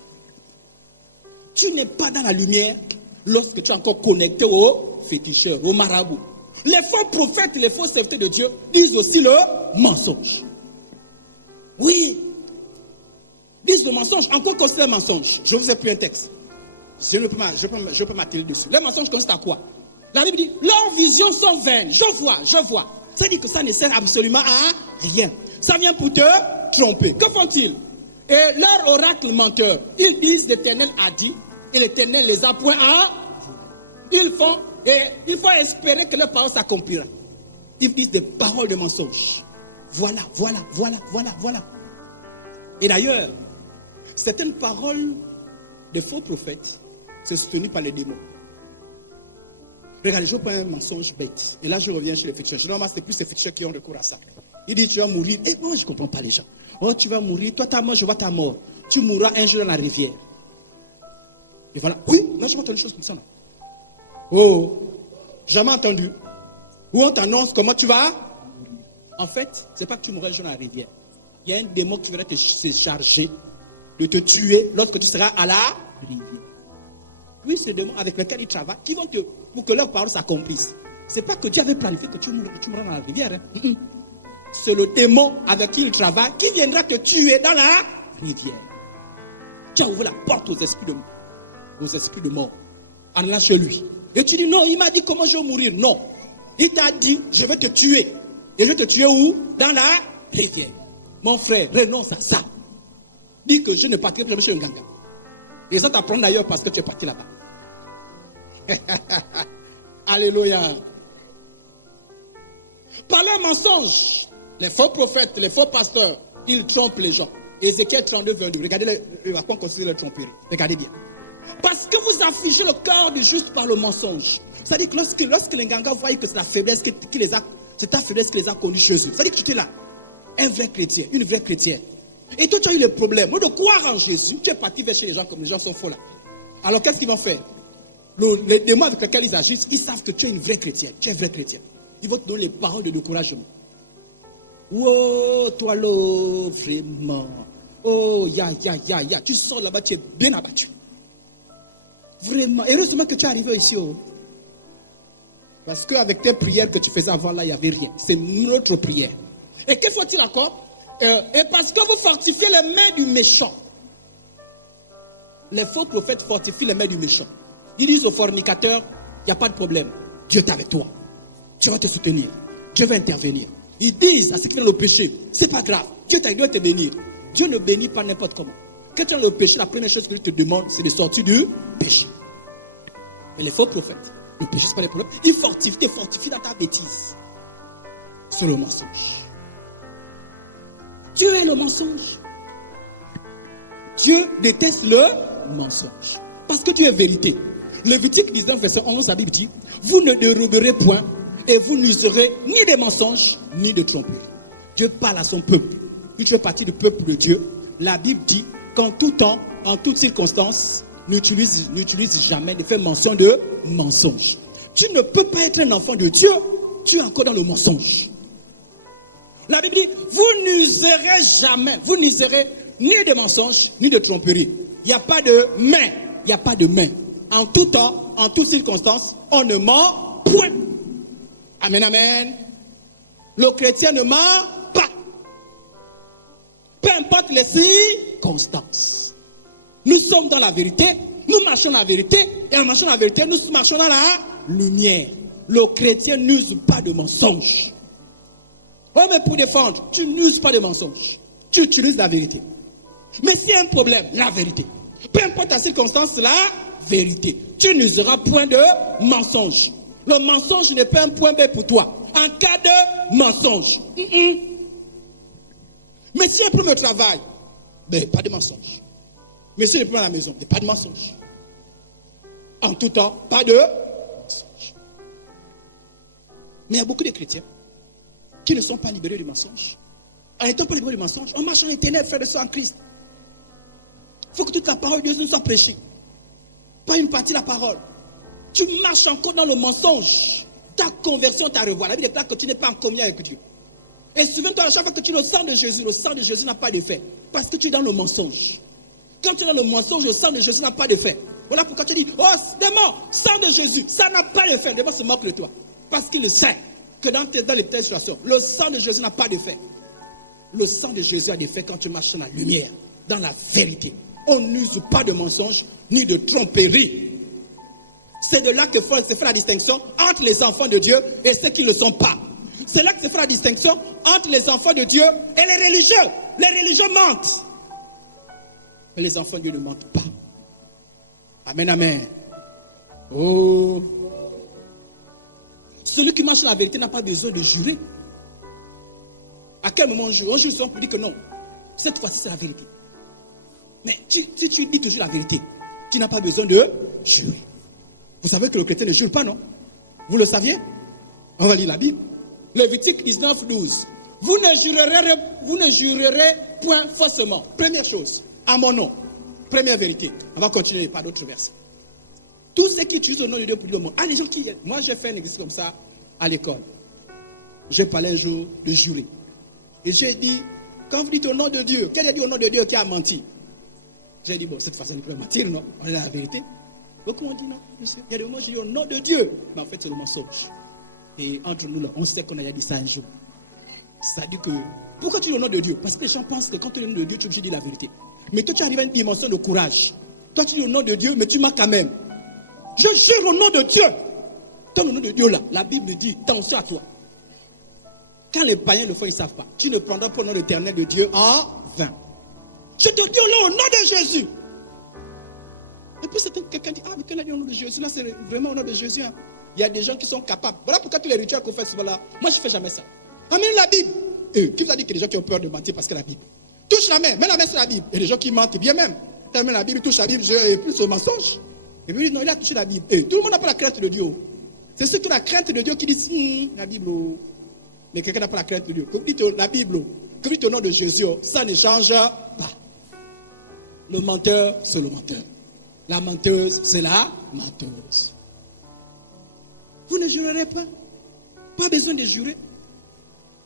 Tu n'es pas dans la lumière lorsque tu es encore connecté aux féticheurs, aux marabouts. Les faux prophètes, les faux serviteurs de Dieu disent aussi le mensonge. Oui. Disent le mensonge. En quoi consiste le mensonge? Je vous ai pris un texte. Je peux m'atteler dessus. Le mensonge consiste à quoi? La Bible dit, leurs visions sont vaines. Je vois. Ça dit que ça ne sert absolument à rien. Ça vient pour te tromper. Que font-ils? Et leur oracle menteur, ils disent l'Éternel a dit, et l'Éternel les a point à. Ils font, et il faut espérer que leur parole s'accomplira. Ils disent des paroles de mensonges. Voilà. Et d'ailleurs, certaines paroles de faux prophètes sont soutenues par les démons. Regardez, je prends un mensonge bête. Et là, je reviens chez les féticheurs. Généralement, c'est plus les féticheurs qui ont recours à ça. Il dit, tu vas mourir. Et moi, je ne comprends pas les gens. Oh, tu vas mourir. Toi, ta mort, je vois ta mort. Tu mourras un jour dans la rivière. Et voilà. Oui, là, je entendu des choses comme ça. Là. Oh, jamais entendu. Où on t'annonce comment tu vas. En fait, ce n'est pas que tu mourras un jour dans la rivière. Il y a un démon qui viendra se charger de te tuer lorsque tu seras à la rivière. Oui, c'est le démon avec lequel ils travaillent qui vont te, pour que leurs paroles s'accomplissent. Ce n'est pas que Dieu avait planifié que tu mourras dans la rivière. Hein. C'est le démon avec qui il travaille qui viendra te tuer dans la rivière. Tu as ouvert la porte aux esprits de mort en allant chez lui. Et tu dis non, il m'a dit comment je vais mourir. Non, il t'a dit je vais te tuer. Et je vais te tuer où? Dans la rivière. Mon frère, renonce à ça. Dis que je ne partirai plus chez un ganga. Les gens t'apprennent d'ailleurs parce que tu es parti là-bas. Alléluia. Par leur mensonge, les faux prophètes, les faux pasteurs, ils trompent les gens. Ézéchiel 32, 22. Regardez à quoi consiste leur tromperie. Regardez bien. Parce que vous affichez le cœur du juste par le mensonge. C'est-à-dire que lorsque les gangas voient que c'est la faiblesse qui les a, c'est ta faiblesse qui les a conduits chez eux. C'est-à-dire que tu étais là, un vrai chrétien, une vraie chrétienne. Et toi, tu as eu le problème. Au lieu de croire en Jésus, tu es parti vers chez les gens comme les gens sont faux là. Alors, qu'est-ce qu'ils vont faire? Les démons avec lesquels ils agissent, ils savent que tu es une vraie chrétienne. Tu es un vrai chrétien. Ils vont te donner les paroles de découragement. Oh, toi là, vraiment. Oh, ya. Tu sors là-bas, tu es bien abattu. Vraiment. Heureusement que tu es arrivé ici. Oh. Parce qu'avec tes prières que tu faisais avant là, il n'y avait rien. C'est notre prière. Et qu'est-ce faut-il encore? Et parce que vous fortifiez les mains du méchant. Les faux prophètes fortifient les mains du méchant. Ils disent aux fornicateurs, il n'y a pas de problème. Dieu est avec toi. Dieu va te soutenir. Dieu va intervenir. Ils disent à ceux qui viennent au péché, c'est pas grave. Dieu doit te bénir. Dieu ne bénit pas n'importe comment. Quand tu as le péché, la première chose que Dieu te demande, c'est de sortir du péché. Mais les faux prophètes, le péché, ce n'est pas le problème. Ils te fortifient dans ta bêtise. C'est le mensonge. Dieu est le mensonge. Dieu déteste le mensonge. Parce que Dieu est vérité. Lévitique 19, verset 11, la Bible dit, vous ne déroberez point et vous n'userez ni des mensonges, ni de tromperies. Dieu parle à son peuple. Si tu fais partie du peuple de Dieu, la Bible dit qu'en tout temps, en toutes circonstances, n'utilise jamais de faire mention de mensonge. Tu ne peux pas être un enfant de Dieu, tu es encore dans le mensonge. La Bible dit, vous n'userez jamais, vous n'userez ni de mensonges, ni de tromperies. Il n'y a pas de main, il n'y a pas de main. En tout temps, en toutes circonstances, on ne ment point. Amen, amen. Le chrétien ne ment pas. Peu importe les circonstances. Nous sommes dans la vérité, nous marchons dans la vérité, et en marchant dans la vérité, nous marchons dans la lumière. Le chrétien n'use pas de mensonges. Oh, mais pour défendre, tu n'uses pas de mensonges. Tu utilises la vérité. Mais s'il y a un problème, la vérité. Peu importe la circonstance, la vérité. Tu n'useras point de mensonge. Le mensonge n'est pas un point B pour toi. En cas de mensonge. Mais si un problème au travail, ben, pas de mensonge. Mais si un problème à la maison, pas de mensonge. En tout temps, pas de mensonge. Mais il y a beaucoup de chrétiens qui ne sont pas libérés du mensonge. En n'étant pas libérés du mensonge, on marche en éternel, frère de soi en Christ. Il faut que toute la parole de Dieu nous soit prêchée. Pas une partie de la parole. Tu marches encore dans le mensonge. Ta conversion t'a revoilà. La Bible déclare que tu n'es pas en communion avec Dieu. Et souviens-toi, à chaque fois que tu le sang de Jésus n'a pas d'effet. Parce que tu es dans le mensonge. Quand tu es dans le mensonge, le sang de Jésus n'a pas d'effet. Voilà pourquoi tu dis, oh, démon, sang de Jésus, ça n'a pas d'effet. Le démon se moque de toi. Parce qu'il le sait que dans les telles situations, le sang de Jésus n'a pas d'effet. Le sang de Jésus a d'effet quand tu marches dans la lumière, dans la vérité. On n'use pas de mensonges ni de tromperie. C'est de là que se fait la distinction entre les enfants de Dieu et ceux qui ne le sont pas. C'est là que se fait la distinction entre les enfants de Dieu et les religieux. Les religieux mentent. Mais les enfants de Dieu ne mentent pas. Amen, amen. Oh. Celui qui marche dans la vérité n'a pas besoin de jurer. À quel moment on jure? On jure souvent pour dire que non. Cette fois-ci, c'est la vérité. Mais si tu dis toujours la vérité, tu n'as pas besoin de jurer. Vous savez que le chrétien ne jure pas, non? Vous le saviez? On va lire la Bible. Lévitique 19, 12. Vous ne jurerez point faussement. Première chose, à mon nom. Première vérité. On va continuer par d'autres versets. Tous ceux qui utilisent le nom de Dieu pour dire le mot. Ah, les gens qui... Moi, j'ai fait un exercice comme ça à l'école. J'ai parlé un jour de jurer. Et j'ai dit, quand vous dites au nom de Dieu, quel est dit au nom de Dieu qui a menti? J'ai dit, bon, cette façon, on ne peut pas mentir, non? On est dans la vérité. Beaucoup m'ont dit, non, monsieur. Il y a des moments où je dis au nom de Dieu. Mais en fait, c'est le mensonge. Et entre nous, là, on sait qu'on a dit ça un jour. Ça dit que, pourquoi tu dis au nom de Dieu? Parce que les gens pensent que quand tu dis au nom de Dieu, tu es obligé de dire la vérité. Mais toi, tu arrives à une dimension de courage. Toi, tu dis au nom de Dieu, mais tu mens quand même. Je jure au nom de Dieu. Dans le nom de Dieu, là, la Bible dit, attention à toi. Quand les païens le font, ils ne savent pas. Tu ne prendras pas le nom de l'Éternel de Dieu en vain. Je te dis au nom de Jésus. Et puis quelqu'un dit, ah, mais quand on a dit au nom de Jésus, là, c'est vraiment au nom de Jésus. Hein. Il y a des gens qui sont capables. Voilà pourquoi tous les rituels qu'on fait souvent là, moi, je ne fais jamais ça. Amène la Bible. Qui vous a dit qu'il y a des gens qui ont peur de mentir parce que la Bible? Touche la main, mets la main sur la Bible. Il y a des gens qui mentent bien même. Tu amènes la Bible, touche la Bible, je plus au mensonge. Et puis, non, il a touché la Bible. Tout le monde n'a pas la crainte de Dieu. C'est ceux qui ont la crainte de Dieu qui disent, la Bible. Mais quelqu'un n'a pas la crainte de Dieu. Que vous dites la Bible, que vous dites au nom de Jésus, ça ne change pas. Le menteur, c'est le menteur. La menteuse, c'est la menteuse. Vous ne jurerez pas. Pas besoin de jurer.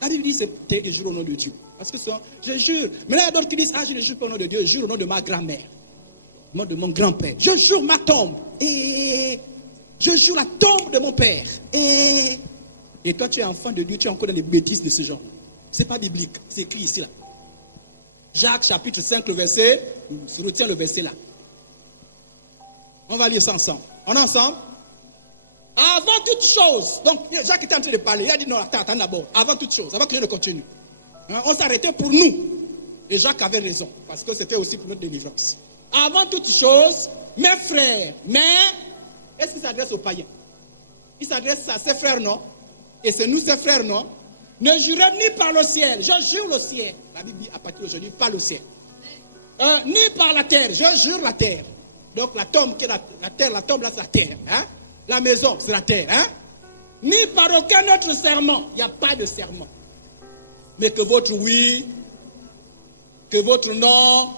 La Bible dit, c'est de jurer au nom de Dieu. Parce que ça, je jure. Mais là, il y a d'autres qui disent, ah, je ne jure pas au nom de Dieu, je jure au nom de ma grand-mère. Au nom de mon grand-père. Je jure ma tombe. Et je jure la tombe de mon père. Et toi, tu es enfant de Dieu, tu es encore dans les bêtises de ce genre. Ce n'est pas biblique, c'est écrit ici, là. Jacques, chapitre 5, le verset, on retient le verset là. On va lire ça ensemble. On est ensemble? Avant toute chose. Donc, Jacques était en train de parler. Il a dit, non, attends d'abord. Avant toute chose, avant que je ne continue. Hein, on s'arrêtait pour nous. Et Jacques avait raison, parce que c'était aussi pour notre délivrance. Avant toute chose, mes frères, mais, est-ce qu'il s'adresse aux païens? Il s'adresse à ses frères, non? Et c'est nous ses frères, non? Ne jurez ni par le ciel, je jure le ciel. La Bible dit à partir d'aujourd'hui, pas le ciel. Ni par la terre, je jure la terre. Donc la tombe, qui est la terre, la tombe là, c'est la terre. Hein? La maison, c'est la terre. Hein? Ni par aucun autre serment. Il n'y a pas de serment. Mais que votre oui, que votre non,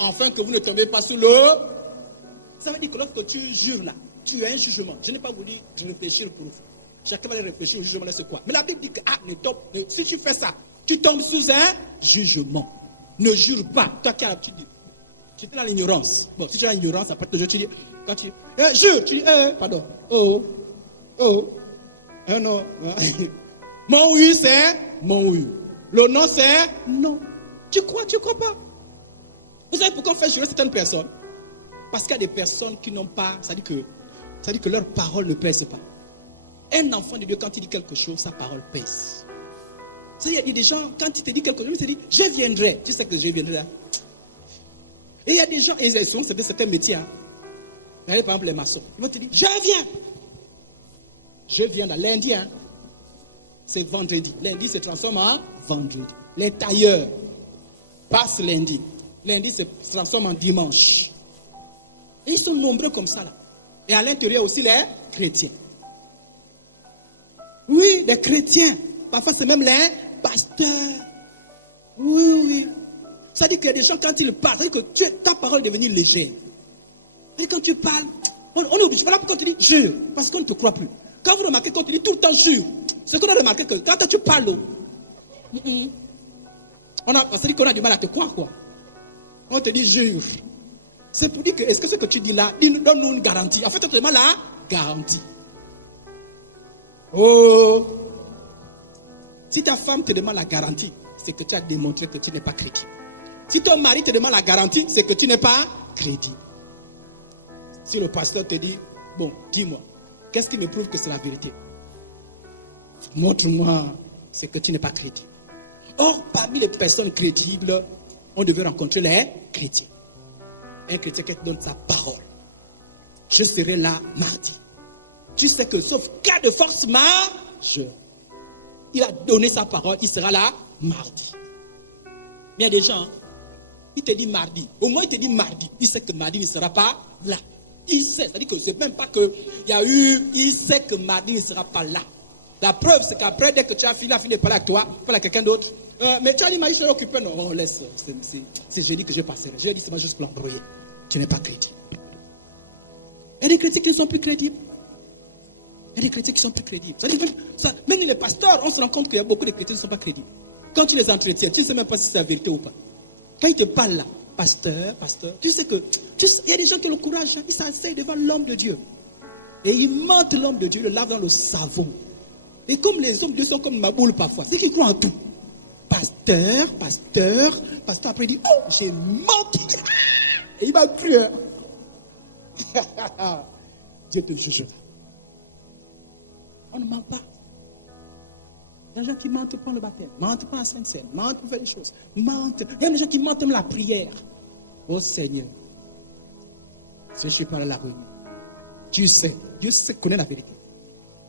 enfin que vous ne tombez pas sous l'eau. Ça veut dire que lorsque tu jures là, tu as un jugement. Je n'ai pas voulu réfléchir pour vous. Chacun va aller réfléchir au jugement là, c'est quoi. Mais la Bible dit que si tu fais ça, tu tombes sous un jugement. Ne jure pas. Toi qui as l'habitude de dire. Tu es dans l'ignorance. Bon, si tu as l'ignorance, après tu dis, quand tu jure, tu dis, pardon, non. Mon oui, c'est mon oui. Le non, c'est non. Tu crois pas. Vous savez pourquoi on fait jurer certaines personnes? Parce qu'il y a des personnes qui n'ont pas, ça dit que leur parole ne pèse pas. Un enfant de Dieu, quand il dit quelque chose, sa parole pèse. Il y a des gens, quand il te dit quelque chose, il te dit, je viendrai. Tu sais que je viendrai là. Et il y a des gens, et souvent c'est certains métiers. Hein. Regardez par exemple les maçons. Ils vont te dire, je viens. Je viens là. Lundi, hein, c'est vendredi. Lundi se transforme en vendredi. Les tailleurs passent lundi. Lundi se transforme en dimanche. Et ils sont nombreux comme ça là. Et à l'intérieur aussi les chrétiens. Oui, les chrétiens. Parfois c'est même les pasteurs. Oui. Ça dit qu'il y a des gens, quand ils parlent, ça dit que ta parole est devenue légère. Et quand tu parles, on est obligé. Voilà pourquoi on te dit jure, parce qu'on ne te croit plus. Quand vous remarquez qu'on te dit tout le temps jure, c'est qu'on a remarqué que quand tu parles, ça dit qu'on a du mal à te croire, quoi. On te dit jure. C'est pour dire que, est-ce que ce que tu dis là, donne-nous une garantie. En fait, on te demande la garantie. Oh! Si ta femme te demande la garantie, c'est que tu as démontré que tu n'es pas chrétien. Si ton mari te demande la garantie, c'est que tu n'es pas crédit. Si le pasteur te dit, Bon, dis-moi, qu'est-ce qui me prouve que c'est la vérité? Montre-moi, c'est que tu n'es pas crédible. Or, parmi les personnes crédibles, on devait rencontrer les chrétiens. Un chrétien qui te donne sa parole. Je serai là mardi. Tu sais que, sauf cas de force majeure, il a donné sa parole, il sera là mardi. Mais il y a des gens, il te dit mardi. Au moins, il te dit mardi. Il sait que mardi ne sera pas là. Il sait, c'est-à-dire que c'est même pas qu'il y a eu, il sait que mardi ne sera pas là. La preuve, c'est qu'après, dès que tu as fini de parler avec toi, parler à quelqu'un d'autre, mais tu as dit, je suis occupé. Non, oh, laisse, c'est jeudi que je passerai. Je dis, c'est juste pour l'embrouiller. Tu n'es pas crédible. Il y a des chrétiens qui ne sont plus crédibles. Il y a des chrétiens qui sont plus crédibles. Même les pasteurs, on se rend compte qu'il y a beaucoup de chrétiens qui ne sont pas crédibles. Quand tu les entretiens, tu ne sais même pas si c'est la vérité ou pas. Quand ils te parlent là, pasteur, tu sais que, il y a des gens qui ont le courage, ils s'asseyent devant l'homme de Dieu. Et ils mentent l'homme de Dieu, le lavent dans le savon. Et comme les hommes de Dieu sont comme ma boule parfois, c'est qu'ils croient en tout. Pasteur, après il dit, oh, j'ai menti. Et il m'a cru. Dieu te jugera. On ne ment pas. Il y a des gens qui mentent pour le baptême, mentent pour la Sainte Seine, mentent pour faire des choses, mentent. Il y a des gens qui mentent même la prière. Oh Seigneur, si je ne suis pas à la réunion, Dieu sait connaît la vérité.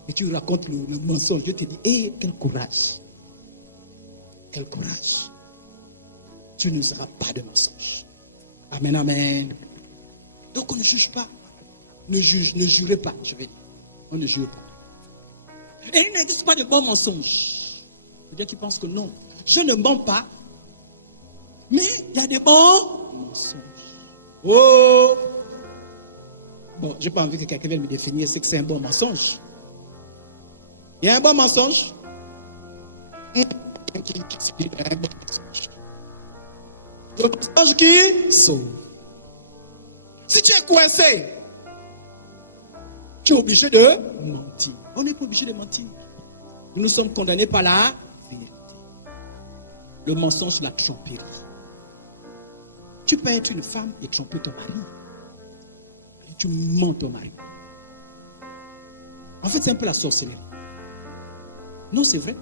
Et tu racontes le mensonge, Dieu te dit, hé, quel courage. Quel courage. Tu ne seras pas de mensonge. Amen, amen. Donc on ne juge pas. Ne jurez pas, je vais dire. On ne jure pas. Et il n'existe pas de bons mensonges. Il y a des gens qui pensent que non. Je ne mens pas. Mais il y a des bons mensonges. Oh! Bon, je n'ai pas envie que quelqu'un vienne me définir ce que c'est un bon mensonge. Il y a un bon mensonge. Un bon mensonge. Le mensonge qui sauve. Si tu es coincé, tu es obligé de mentir. On n'est pas obligé de mentir. Nous sommes condamnés par la vérité. Le mensonge, la tromperie. Tu peux être une femme et tromper ton mari. Et tu mens ton mari. En fait, c'est un peu la sorcellerie. Non, c'est vrai.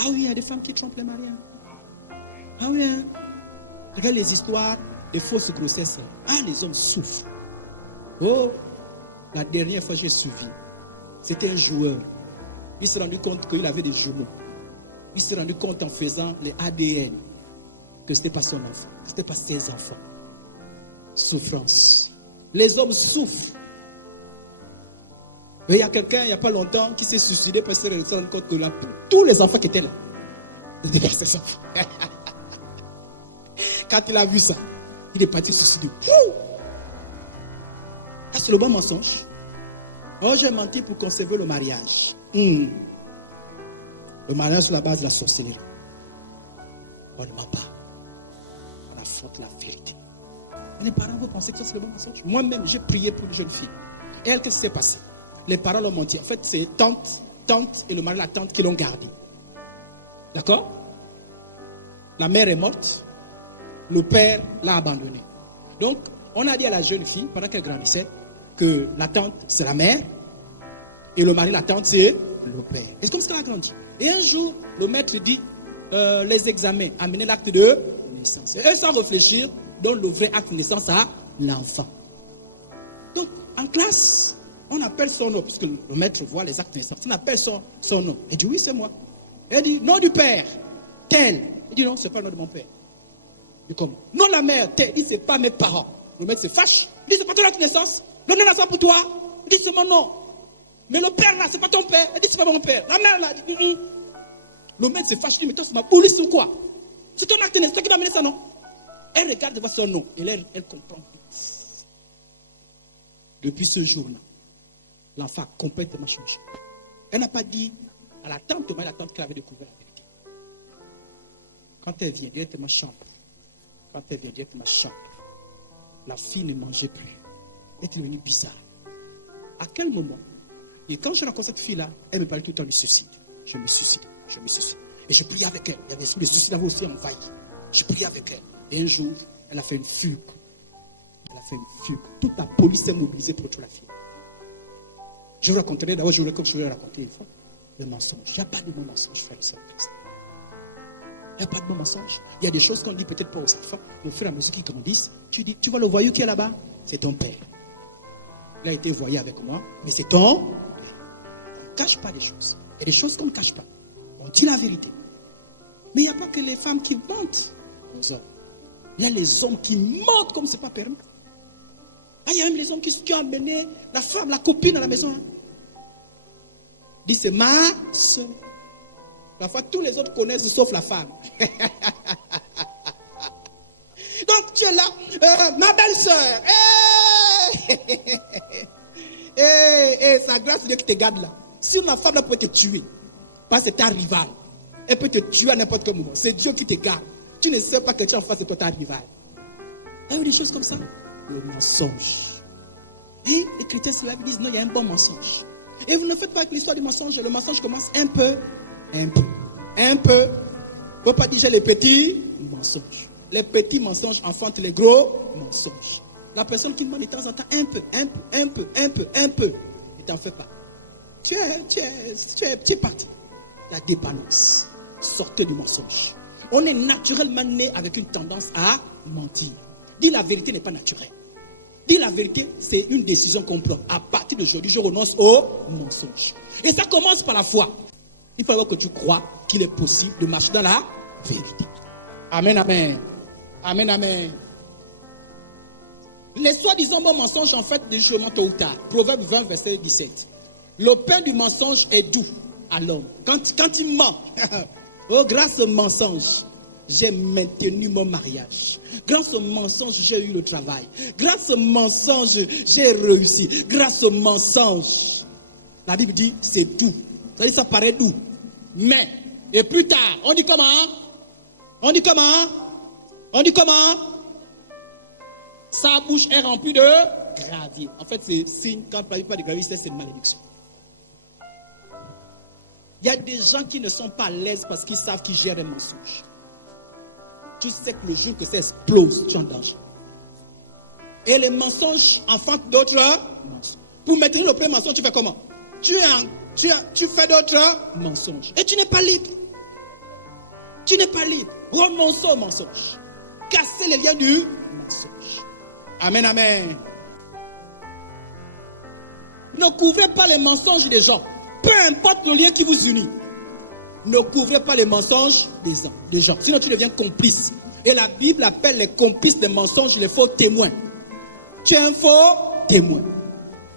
Ah oui, il y a des femmes qui trompent les maris. Ah oui, hein. Regarde les histoires de fausses grossesses. Ah, les hommes souffrent. Oh, la dernière fois que j'ai suivi, c'était un joueur. Il s'est rendu compte qu'il avait des jumeaux. Il s'est rendu compte en faisant les ADN que ce n'était pas son enfant, que ce n'était pas ses enfants. Souffrance. Les hommes souffrent. Et il y a quelqu'un, il n'y a pas longtemps, qui s'est suicidé parce qu'il s'est rendu compte que là, tous les enfants qui étaient là, n'étaient pas ses enfants. Quand il a vu ça, il est parti se suicider. Ça, c'est le bon mensonge. Oh, j'ai menti pour conserver le mariage. Le mariage sur la base de la sorcellerie. On ne ment pas. On affronte la vérité. Et les parents, vous pensez que ça c'est le bon mensonge? Moi-même, j'ai prié pour une jeune fille. Et elle, qu'est-ce qui s'est passé? Les parents l'ont menti. En fait, c'est tante et le mari, la tante qui l'ont gardé. D'accord? La mère est morte. Le père l'a abandonné. Donc, on a dit à la jeune fille, pendant qu'elle grandissait, que la tante, c'est la mère. Et le mari, la tante, c'est le père. Et c'est comme ça qu'elle a grandi. Et un jour, le maître dit, les examens, amenez l'acte de naissance. Et eux, sans réfléchir, donnent le vrai acte de naissance à l'enfant. Donc, en classe, on appelle son nom, puisque le maître voit les actes de naissance. On appelle son nom. Elle dit, oui, c'est moi. Elle dit, nom du père, tel. Il dit, non, ce n'est pas le nom de mon père. Il dit, comment? Non, la mère, tel. Il dit, ce n'est pas mes parents. Le maître se fâche. Il dit, c'est pas ton acte de naissance. Le nom de naissance pour toi. Il dit, c'est mon nom. Mais le père là, c'est pas ton père. Elle dit, c'est pas mon père. La mère là, dit, Le maître se fâche, il dit, mais toi, c'est ma police ou quoi? C'est ton acte de naissance, c'est toi qui m'as amené ça, non? Elle regarde voir son nom. Et là, elle comprend vite. Depuis ce jour-là, l'enfant a complètement changé. Elle n'a pas dit à la tante, mais la tante qu'elle avait découvert la vérité. Quand elle vient directement chambre, la fille ne mangeait plus. Elle est devenue bizarre. À quel moment? Et quand je rencontre cette fille-là, elle me parlait tout le temps du suicide. Je me suicide. Et je priais avec elle. Il y avait le suicide avait aussi envahi. Je priais avec elle. Et un jour, elle a fait une fugue. Toute la police s'est mobilisée pour tuer la fille. Je vous raconterai d'abord, je voulais raconter une fois, le mensonge. Il n'y a pas de bon mensonge, frère et sœur. Il n'y a pas de bon mensonge. Il y a des choses qu'on dit peut-être pas aux enfants, mais au fur et à mesure qu'ils grandissent, tu dis, tu vois le voyou qui est là-bas, c'est ton père. Il a été voyé avec moi, mais c'est ton père. On ne cache pas des choses. Il y a des choses qu'on ne cache pas. On dit la vérité. Mais il n'y a pas que les femmes qui mentent aux hommes. Il y a les hommes qui mentent comme ce n'est pas permis. Ah, il y a même les hommes qui ont amené la femme, la copine à la maison. Hein. Dit c'est ma soeur. Parfois tous les autres connaissent sauf la femme. Donc tu es là, ma belle-sœur. C'est la grâce de Dieu qui te garde là. Si une femme là peut te tuer, parce que c'est ta rivale, elle peut te tuer à n'importe quel moment. C'est Dieu qui te garde. Tu ne sais pas que tu es en face de toi, ta rivale. Il y a des choses comme ça. Le mensonge. Et les chrétiens se disent non, il y a un bon mensonge. Et vous ne faites pas avec l'histoire du mensonge. Le mensonge commence un peu. Il ne faut pas dire j'ai les petits mensonges. Les petits mensonges enfantent les gros mensonges. La personne qui ment de temps en temps, un peu. Ne t'en fais pas. Tu es parti. La dépendance. Sortez du mensonge. On est naturellement né avec une tendance à mentir. Dire la vérité n'est pas naturel. Dire la vérité, c'est une décision qu'on prend. À partir d'aujourd'hui, je renonce au mensonge. Et ça commence par la foi. Il faut que tu crois qu'il est possible de marcher dans la vérité. Amen, amen. Amen, amen. Les soi-disant bons mensonges, en fait, justement tôt ou tard. Proverbe 20, verset 17. Le pain du mensonge est doux à l'homme. Quand il ment, oh, grâce au mensonge, j'ai maintenu mon mariage. Grâce au mensonge, j'ai eu le travail. Grâce au mensonge, j'ai réussi. Grâce au mensonge, la Bible dit c'est doux. Ça dit ça paraît doux. Mais, et plus tard, on dit comment? On dit comment? On dit comment? Sa bouche est remplie de gravier. En fait, c'est signe, quand on ne parle pas de gravier, c'est une malédiction. Il y a des gens qui ne sont pas à l'aise parce qu'ils savent qu'ils gèrent un mensonge. Tu sais que le jour que ça explose, tu es en danger. Et les mensonges enfantent d'autres mensonges. Pour maintenir le premier mensonge, tu fais comment? Tu fais d'autres mensonges. Et tu n'es pas libre. Tu n'es pas libre. Renonçons au mensonge. Casser les liens du mensonge. Amen, amen. Ne couvrez pas les mensonges des gens. Peu importe le lien qui vous unit. Ne couvrez pas les mensonges des gens. Sinon tu deviens complice. Et la Bible appelle les complices des mensonges les faux témoins. Tu es un faux témoin.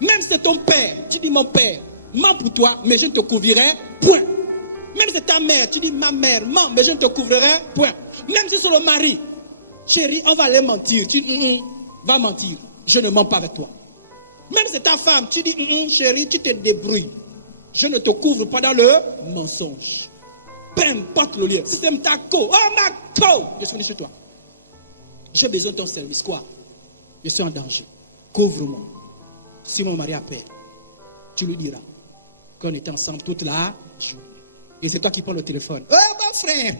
Même si c'est ton père, tu dis mon père, mens pour toi, mais je ne te couvrirai point. Même si c'est ta mère, tu dis ma mère, mens, mais je ne te couvrirai point. Même si c'est le mari, chérie, on va aller mentir. Tu dis, va mentir, je ne mens pas avec toi. Même si c'est ta femme, tu dis, chérie, tu te débrouilles. Je ne te couvre pas dans le mensonge. Peu importe le lien. Si c'est ta co, oh ma co, je suis venu chez toi. J'ai besoin de ton service. Quoi? Je suis en danger. Couvre-moi. Si mon mari a peur, tu lui diras qu'on était ensemble toute la journée. Et c'est toi qui prends le téléphone. Oh mon frère,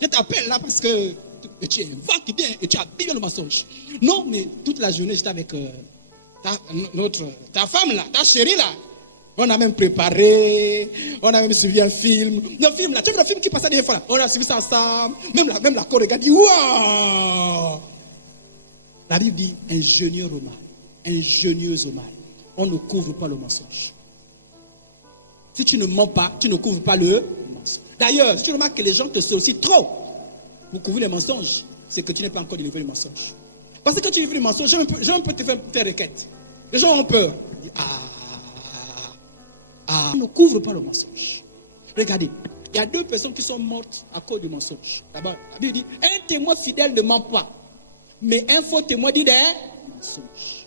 je t'appelle là parce que tu inventes bien et tu as bien le mensonge. Non, mais toute la journée, j'étais avec ta femme là, ta chérie là. On a même préparé, on a même suivi un film. Le film là, tu vois le film qui passait des fois là. On a suivi ça ensemble. Même la co-regarde dit waouh! La Bible dit ingénieux au mal, ingénieuse au mal. On ne couvre pas le mensonge. Si tu ne mens pas, tu ne couvres pas le mensonge. D'ailleurs, si tu remarques que les gens te sollicitent trop pour couvrir les mensonges, c'est que tu n'es pas encore délivré le mensonge. Parce que quand tu livres le mensonge, je peux te faire requête. Les gens ont peur. On ne couvre pas le mensonge. Regardez, il y a 2 personnes qui sont mortes à cause du mensonge. D'abord, la Bible dit, un témoin fidèle ne ment pas. Mais un faux témoin dit des mensonges.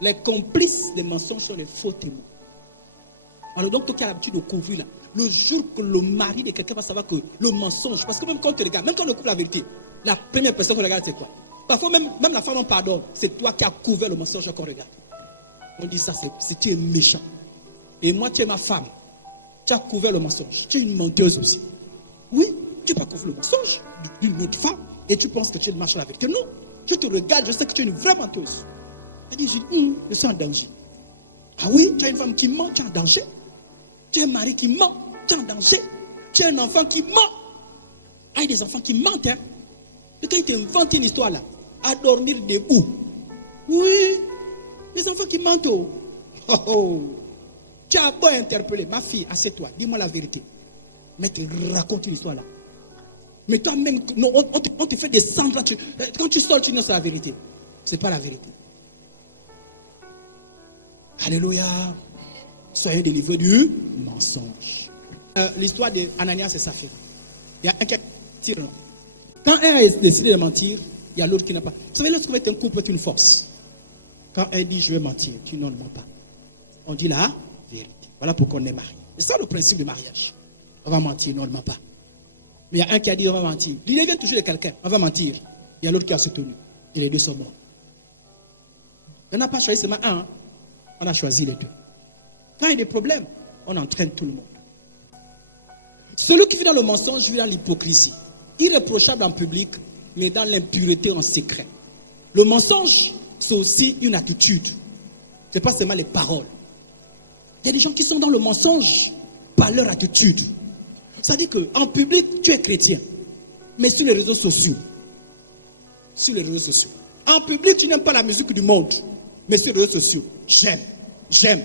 Les complices des mensonges sont les faux témoins. Alors donc, toi qui as l'habitude de couvrir là, le jour que le mari de quelqu'un va savoir que le mensonge, parce que même quand on te regarde, même quand on couvre la vérité, la première personne qu'on regarde, c'est quoi? Parfois même la femme en pardonne, c'est toi qui as couvert le mensonge qu'on regarde. On dit ça, c'est tu es méchant. Et moi, tu es ma femme. Tu as couvert le mensonge. Tu es une menteuse aussi. Oui, tu n'as pas couvert le mensonge d'une autre femme et tu penses que tu marches la vérité. Non, je te regarde, je sais que tu es une vraie menteuse. Elle dit, je suis en danger. Ah oui, tu as une femme qui ment, tu es en danger. Tu as un mari qui ment, tu es en danger. Tu as un enfant qui ment. Ah, il y a des enfants qui mentent. Hein. Et quand ils t'inventent une histoire là, à dormir debout. Oui, les enfants qui mentent. Oh. Oh, oh. Tu as beau interpeller, ma fille, assieds-toi, dis-moi la vérité. Mais tu racontes une histoire là. Mais toi-même, on te fait descendre là. Quand tu sors, tu dis non, c'est la vérité. Ce n'est pas la vérité. Alléluia. Soyez délivrés du mensonge. L'histoire d'Ananias et Saphira. Il y a un qui a menti. Quand un a décidé de mentir, il y a l'autre qui n'a pas. Vous savez, lorsque vous êtes un couple, c'est une force. Quand un dit je vais mentir, tu non, ne mens pas. On dit la vérité. Voilà pourquoi on est marié. C'est ça le principe du mariage. On va mentir, non, on ne ment pas. Mais il y a un qui a dit on va mentir. L'idée vient toujours de quelqu'un, on va mentir. Il y a l'autre qui a soutenu. Et les deux sont morts. On n'a pas choisi seulement un, hein. On a choisi les deux. Quand il y a des problèmes, on entraîne tout le monde. Celui qui vit dans le mensonge vit dans l'hypocrisie. Irréprochable en public, mais dans l'impureté en secret. Le mensonge, c'est aussi une attitude. Ce n'est pas seulement les paroles. Il y a des gens qui sont dans le mensonge par leur attitude. C'est-à-dire qu'en public, tu es chrétien. Mais sur les réseaux sociaux. En public, tu n'aimes pas la musique du monde. Mais sur les réseaux sociaux, j'aime.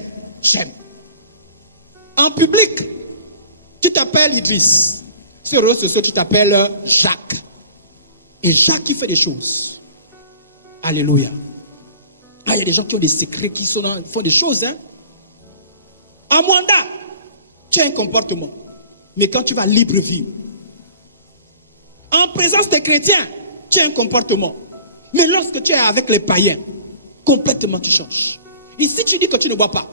En public, tu t'appelles Idriss. Sur les réseaux sociaux, tu t'appelles Jacques. Et Jacques qui fait des choses. Alléluia. Ah, il y a des gens qui ont des secrets, qui font des choses. Hein? En Mwanda, tu as un comportement. Mais quand tu vas libre vivre, en présence des chrétiens, tu as un comportement. Mais lorsque tu es avec les païens, complètement tu changes. Ici, tu dis que tu ne bois pas.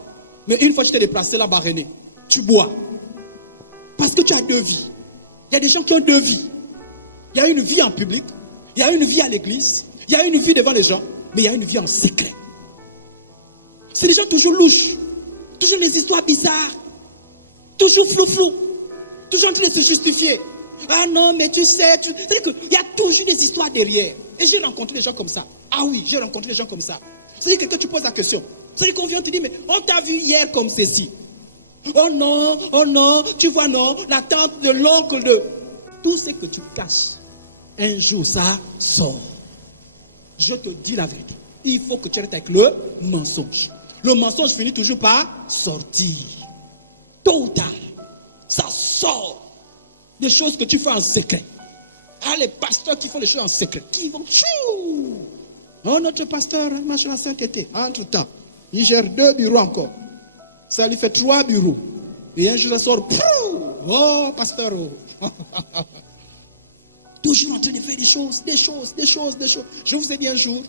Mais une fois que tu t'es déplacé là-bas, René, tu bois. Parce que tu as deux vies. Il y a des gens qui ont deux vies. Il y a une vie en public, il y a une vie à l'église, il y a une vie devant les gens, mais il y a une vie en secret. C'est des gens toujours louches, toujours des histoires bizarres, toujours flou, toujours en train de se justifier. Ah non, mais tu sais, c'est-à-dire qu'il y a toujours des histoires derrière. Et j'ai rencontré des gens comme ça. Ah oui, j'ai rencontré des gens comme ça. C'est-à-dire que tu poses la question. C'est-à-dire qu'on vient te dire, mais on t'a vu hier comme ceci. Oh non, tu vois non, la tante de l'oncle de... Tout ce que tu caches, un jour ça sort. Je te dis la vérité. Il faut que tu arrêtes avec le mensonge. Le mensonge finit toujours par sortir. Tôt ou tard, ça sort. Des choses que tu fais en secret. Ah, les pasteurs qui font les choses en secret, qui vont... Oh, notre pasteur, machin la sainteté. Entre-temps, il gère 2 bureaux encore. Ça lui fait 3 bureaux. Et un jour, ça sort. Oh, pasteur. Oh. Toujours en train de faire des choses. Je vous ai dit un jour,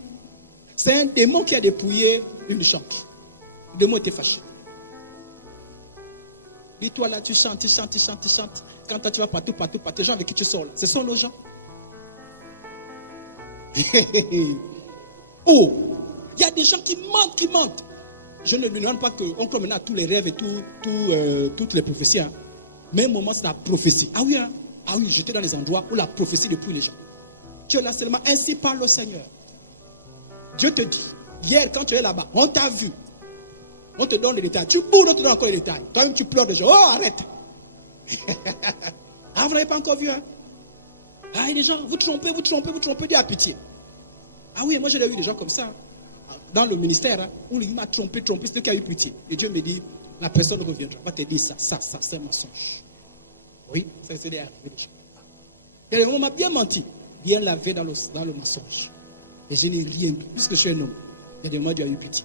c'est un démon qui a dépouillé une chante. Le démon était fâché. Dis-toi là, tu chantes. Quand tu vas partout, les gens avec qui tu sors là, ce sont nos gens. Oh, il y a des gens qui mentent. Je ne lui demande pas qu'on croit maintenant à tous les rêves et toutes les prophéties. Hein. Mais un moment, c'est la prophétie. Ah oui, j'étais dans les endroits où la prophétie dépouille les gens. Tu es là seulement, ainsi parle le Seigneur. Dieu te dit, hier quand tu es là-bas, on t'a vu. On te donne les détails. Tu bourres, on te donne encore les détails. Toi-même, tu pleures déjà. Oh, arrête. Ah, vous n'avez pas encore vu, hein? Ah, les gens, vous trompez, Dieu a pitié. Ah oui, moi j'ai vu des gens comme ça. Dans le ministère, hein, où il m'a trompé, c'est lui qui a eu pitié. Et Dieu me dit, la personne reviendra. On va te dire ça, c'est un mensonge. Oui, ça c'est des arrivé des gens. Et on m'a bien menti, bien lavé dans le mensonge. Et je n'ai rien dit. Puisque je suis un homme, il y a des moments où Dieu a eu pitié.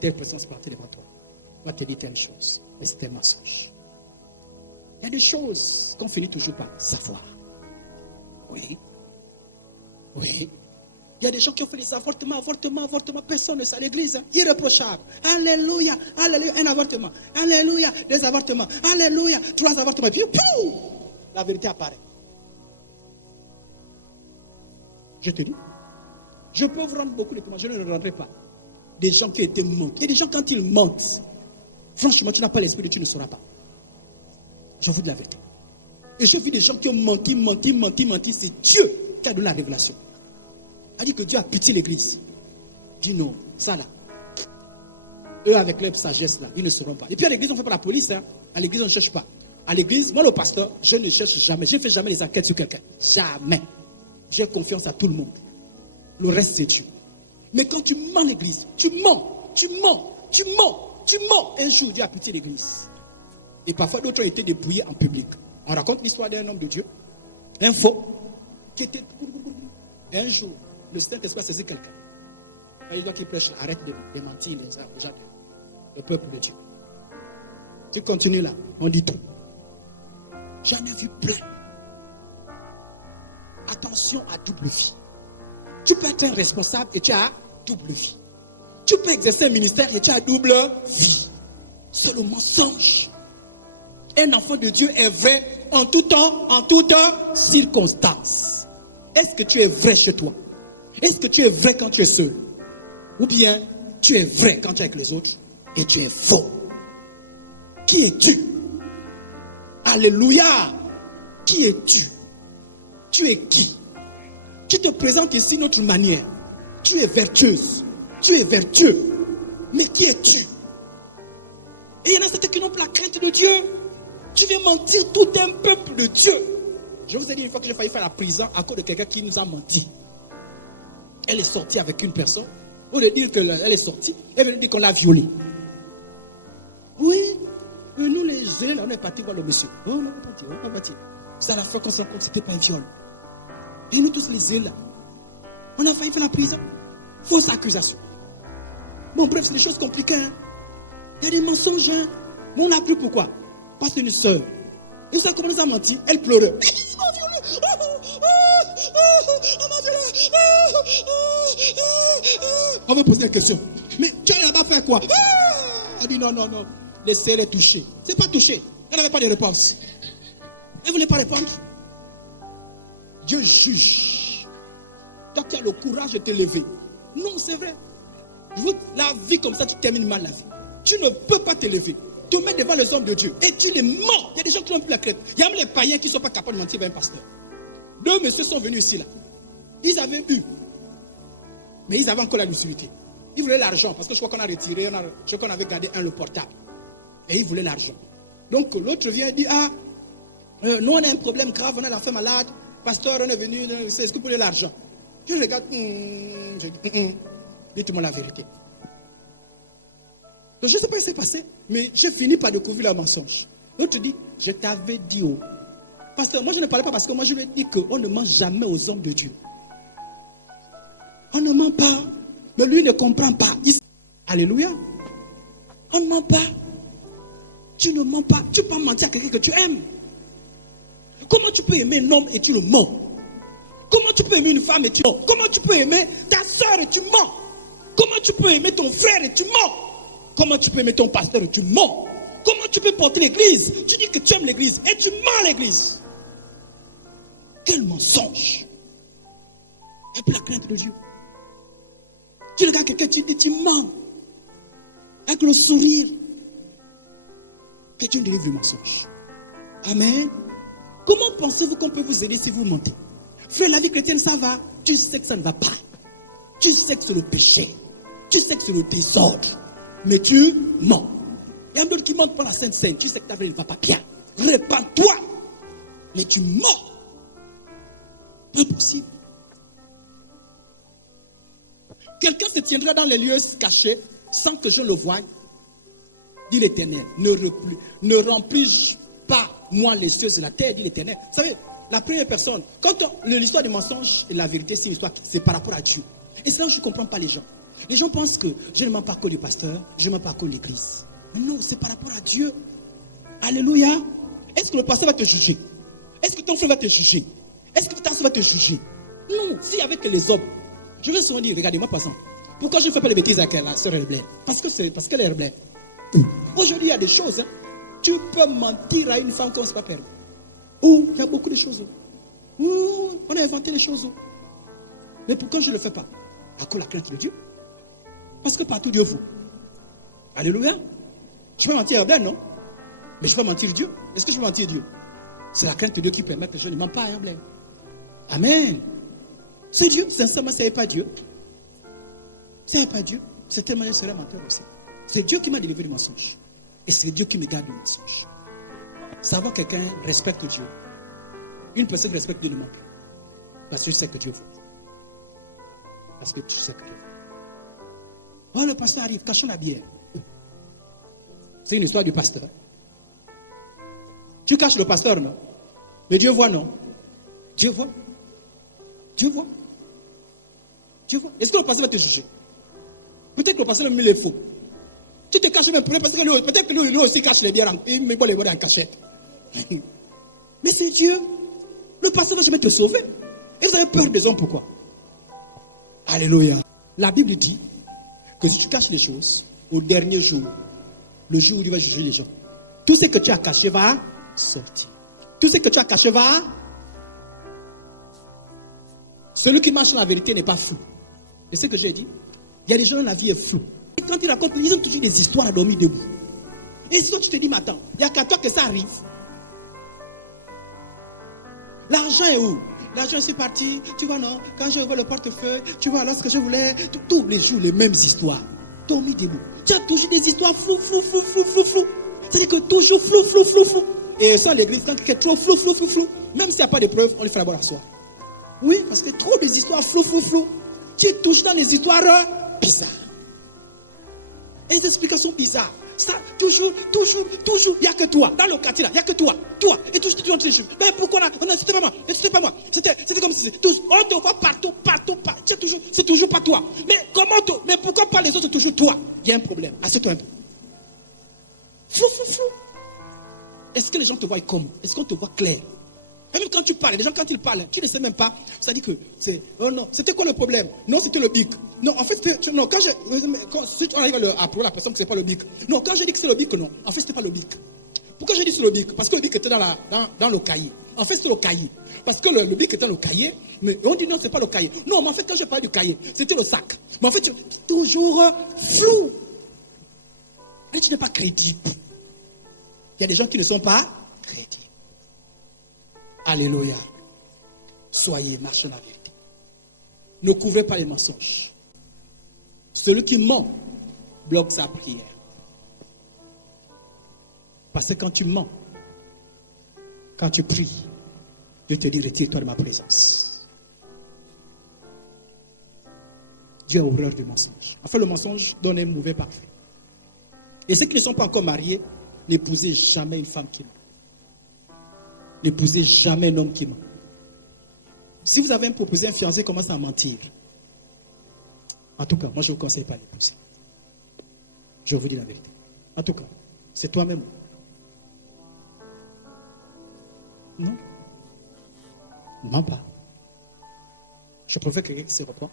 Telle personne se partait devant toi. On va te dire telle chose. Mais c'est un mensonge. Il y a des choses qu'on finit toujours par savoir. Oui. Il y a des gens qui ont fait des avortements. Personne ne sait à l'église. Hein. Irréprochable. Alléluia. Un avortement. Alléluia. 2 avortements. Alléluia. 3 avortements. Et puis, la vérité apparaît. Je te dis. Je peux vous rendre beaucoup de témoignages. Je ne le rendrai pas. Des gens qui étaient mentent. Il y a des gens, quand ils mentent, franchement, tu n'as pas l'esprit de tu ne sauras pas. Je vous dis la vérité. Et je vis des gens qui ont menti. C'est Dieu qui a donné la révélation. A dit que Dieu a pitié l'église. Dis non, ça là. eux avec leur sagesse là, ils ne sauront pas. Et puis à l'église, on ne fait pas la police. Hein. À l'église, on ne cherche pas. À l'église, moi le pasteur, je ne cherche jamais. Je ne fais jamais les enquêtes sur quelqu'un. Jamais. J'ai confiance à tout le monde. Le reste, c'est Dieu. Mais quand tu mens l'église, tu mens, tu mens, tu mens, tu mens. Un jour, Dieu a pitié l'église. Et parfois, d'autres ont été débrouillés en public. On raconte l'histoire d'un homme de Dieu, un faux, qui était... Et un jour, le Saint-Esprit a saisi quelqu'un. Il doit qu'il prêche, arrête de mentir les gens, le peuple de Dieu. Tu continues là, on dit tout. J'en ai vu plein. Attention à double vie. Tu peux être un responsable et tu as double vie. Tu peux exercer un ministère et tu as double vie. C'est le mensonge. Un enfant de Dieu est vrai en tout temps, en toute circonstance. Est-ce que tu es vrai chez toi? Est-ce que tu es vrai quand tu es seul? Ou bien tu es vrai quand tu es avec les autres et tu es faux? Qui es-tu? Alléluia! Qui es-tu? Tu es qui? Tu te présentes ici d'une autre manière. Tu es vertueuse. Tu es vertueux. Mais qui es-tu? Et il y en a certains qui n'ont pas la crainte de Dieu. Tu viens mentir tout un peuple de Dieu. Je vous ai dit une fois que j'ai failli faire la prison à cause de quelqu'un qui nous a menti. Elle est sortie avec une personne. Au lieu de dire qu'elle est sortie, elle veut dire qu'on l'a violée. Oui, nous les jeunes, on est partis voir le monsieur. Oh, on n'est pas parti. C'est à la fin qu'on s'en rend compte que ce n'était pas un viol. Et nous tous les jeunes là, on a failli faire la prison. Fausse accusation. Bon, bref, c'est des choses compliquées. Hein. Il y a des mensonges. Hein. Mais on a cru pourquoi? Parce que c'est une soeur. Et vous savez comment elle nous a menti? Elle pleurait. On va poser une question. Mais tu es là-bas faire quoi? Elle dit non. Laissez-les toucher. C'est pas toucher. Elle n'avait pas de réponse. Elle ne voulait pas répondre. Dieu juge. Toi qui as le courage de te lever. Non, c'est vrai. La vie comme ça, tu termines mal la vie. Tu ne peux pas te lever. Te mettre devant les hommes de Dieu. Et tu les mens. Il y a des gens qui n'ont plus la crête. Il y a même les païens qui ne sont pas capables de mentir vers un pasteur. Deux messieurs sont venus ici là. Ils avaient eu. Mais ils avaient encore la lucidité. Ils voulaient l'argent. Parce que je crois qu'on a retiré. Je crois qu'on avait gardé le portable. Et ils voulaient l'argent. Donc l'autre vient et dit, nous on a un problème grave, on a l'enfant malade. Pasteur, on est venu, est-ce que vous voulez l'argent? Je regarde, je dis, dites-moi la vérité. Donc je ne sais pas ce qui s'est passé, mais j'ai fini par découvrir le mensonge. L'autre dit, je t'avais dit, pasteur, moi je ne parlais pas parce que moi je lui ai dit qu'on ne ment jamais aux hommes de Dieu. On ne ment pas, mais lui ne comprend pas. Alléluia. On ne ment pas. Tu ne mens pas. Tu peux pas mentir à quelqu'un que tu aimes. Comment tu peux aimer un homme et tu le mens? Comment tu peux aimer une femme et tu mens? Comment tu peux aimer ta soeur et tu mens? Comment tu peux aimer ton frère et tu mens? Comment tu peux aimer ton pasteur et tu mens? Comment tu peux porter l'église? Tu dis que tu aimes l'église et tu mens l'église. Quel mensonge! Et puis la crainte de Dieu. Tu regardes quelqu'un, tu dis, tu mens. Avec le sourire. Que Dieu délivre le mensonge. Amen. Comment pensez-vous qu'on peut vous aider si vous mentez? Frère, la vie chrétienne, ça va. Tu sais que ça ne va pas. Tu sais que c'est le péché. Tu sais que c'est le désordre. Mais tu mens. Il y a d'autres qui mentent pour la Sainte Seine. Tu sais que ta vie ne va pas bien. Répands-toi. Mais tu mens. Pas possible. Quelqu'un se tiendra dans les lieux cachés sans que je le voie. Dit l'Éternel, ne remplis pas moi les cieux et la terre, dit l'Éternel. Vous savez, la première personne, quand l'histoire des mensonges et la vérité, c'est une histoire, c'est par rapport à Dieu. Et c'est là où je ne comprends pas les gens. Les gens pensent que je ne mens pas que le pasteur, je ne mens pas que l'église. Non, c'est par rapport à Dieu. Alléluia. Est-ce que le pasteur va te juger? Est-ce que ton frère va te juger? Est-ce que ta soeur va te juger? Non, s'il y avait que les hommes. Je vais souvent dire, regardez-moi par exemple. Pourquoi je ne fais pas les bêtises avec la soeur Herblaine? Parce qu'elle est Herblaine. Aujourd'hui, il y a des choses. Hein. Tu peux mentir à une femme qu'on ne s'est pas permis. Oh, il y a beaucoup de choses. Oh, on a inventé les choses. Mais pourquoi je ne le fais pas? À cause de la crainte de Dieu. Parce que partout Dieu vous. Alléluia. Je peux mentir à Herblaine, non? Mais je peux mentir Dieu. Est-ce que je peux mentir Dieu? C'est la crainte de Dieu qui permet que je ne mente pas à Herblaine. Amen. C'est Dieu. Sincèrement, ce n'est pas Dieu. Ce n'est pas Dieu. C'est tellement un seul menteur aussi. C'est Dieu qui m'a délivré du mensonge. Et c'est Dieu qui me garde du mensonge. Savoir que quelqu'un respecte Dieu. Une personne qui respecte Dieu ne ment plus. Parce que je sais que Dieu veut. Parce que tu sais que Dieu veut. Oh, le pasteur arrive, cachons la bière. C'est une histoire du pasteur. Tu caches le pasteur, non? Mais Dieu voit, non? Dieu voit. Dieu voit. Dieu voit. Est-ce que le pasteur va te juger? Peut-être que le pasteur même il est faux. Tu te caches même parce que peut-être que lui aussi cache les bières. Il met pas les bières en cachette. Mais c'est Dieu. Le pasteur ne va jamais te sauver. Et vous avez peur des hommes, pourquoi? Alléluia. La Bible dit que si tu caches les choses, au dernier jour, le jour où tu vas juger les gens, tout ce que tu as caché va sortir. Tout ce que tu as caché va. Celui qui marche dans la vérité n'est pas flou. Et ce que j'ai dit, il y a des gens dont la vie est floue. Et quand ils racontent, ils ont toujours des histoires à dormir debout. Et si toi tu te dis, mais attends, il n'y a qu'à toi que ça arrive. L'argent est où? L'argent c'est parti, tu vois non, quand je vois le portefeuille, tu vois là ce que je voulais, tous les jours les mêmes histoires. Dormir debout. Tu as toujours des histoires flou. C'est-à-dire que toujours flou. Et ça l'église, quand quelqu'un est trop flou. Même s'il n'y a pas de preuves, on lui fait d'abord asseoir. Oui, parce que trop des histoires flou. Tu es toujours dans les histoires bizarres. Et les explications bizarres. Ça, toujours, il n'y a que toi. Dans le quartier là, il n'y a que toi. Et toujours, tu entends les choses. Mais pourquoi là? Non, c'était pas moi. C'était comme si c'était tous. On te voit partout. C'est toujours pas toi. Mais comment toi? Mais pourquoi pas les autres, c'est toujours toi? Il y a un problème. Assieds-toi un peu. Flou. Est-ce que les gens te voient comment? Est-ce qu'on te voit clair? Et même quand tu parles, les gens quand ils parlent, tu ne sais même pas. Ça dit que c'est. Oh non, c'était quoi le problème? Non, c'était le bic. Non, en fait, non, si on arrive à prouver la personne que c'est pas le bic. Non, quand je dis que c'est le bic, non. En fait, c'était pas le bic. Pourquoi j'ai dit c'est le bic? Parce que le bic était dans le cahier. En fait, c'était le cahier. Parce que le bic était dans le cahier. Mais on dit non, c'est pas le cahier. Non, mais en fait, quand je parlais du cahier, c'était le sac. Mais en fait, tu es toujours flou. Et tu n'es pas crédible. Il y a des gens qui ne sont pas crédibles. Alléluia. Soyez, marchez dans la vérité. Ne couvrez pas les mensonges. Celui qui ment bloque sa prière. Parce que quand tu mens, quand tu pries, Dieu te dit retire-toi de ma présence. Dieu a horreur du mensonge. Enfin, le mensonge donne un mauvais parfait. Et ceux qui ne sont pas encore mariés, n'épousez jamais une femme qui ment. N'épousez jamais un homme qui ment. Si vous avez proposé un fiancé, commence à mentir. En tout cas, moi je ne vous conseille pas d'épouser. Je vous dis la vérité. En tout cas, c'est toi-même. Non. Ne mens pas. Je préfère quelqu'un qui se repent. Vous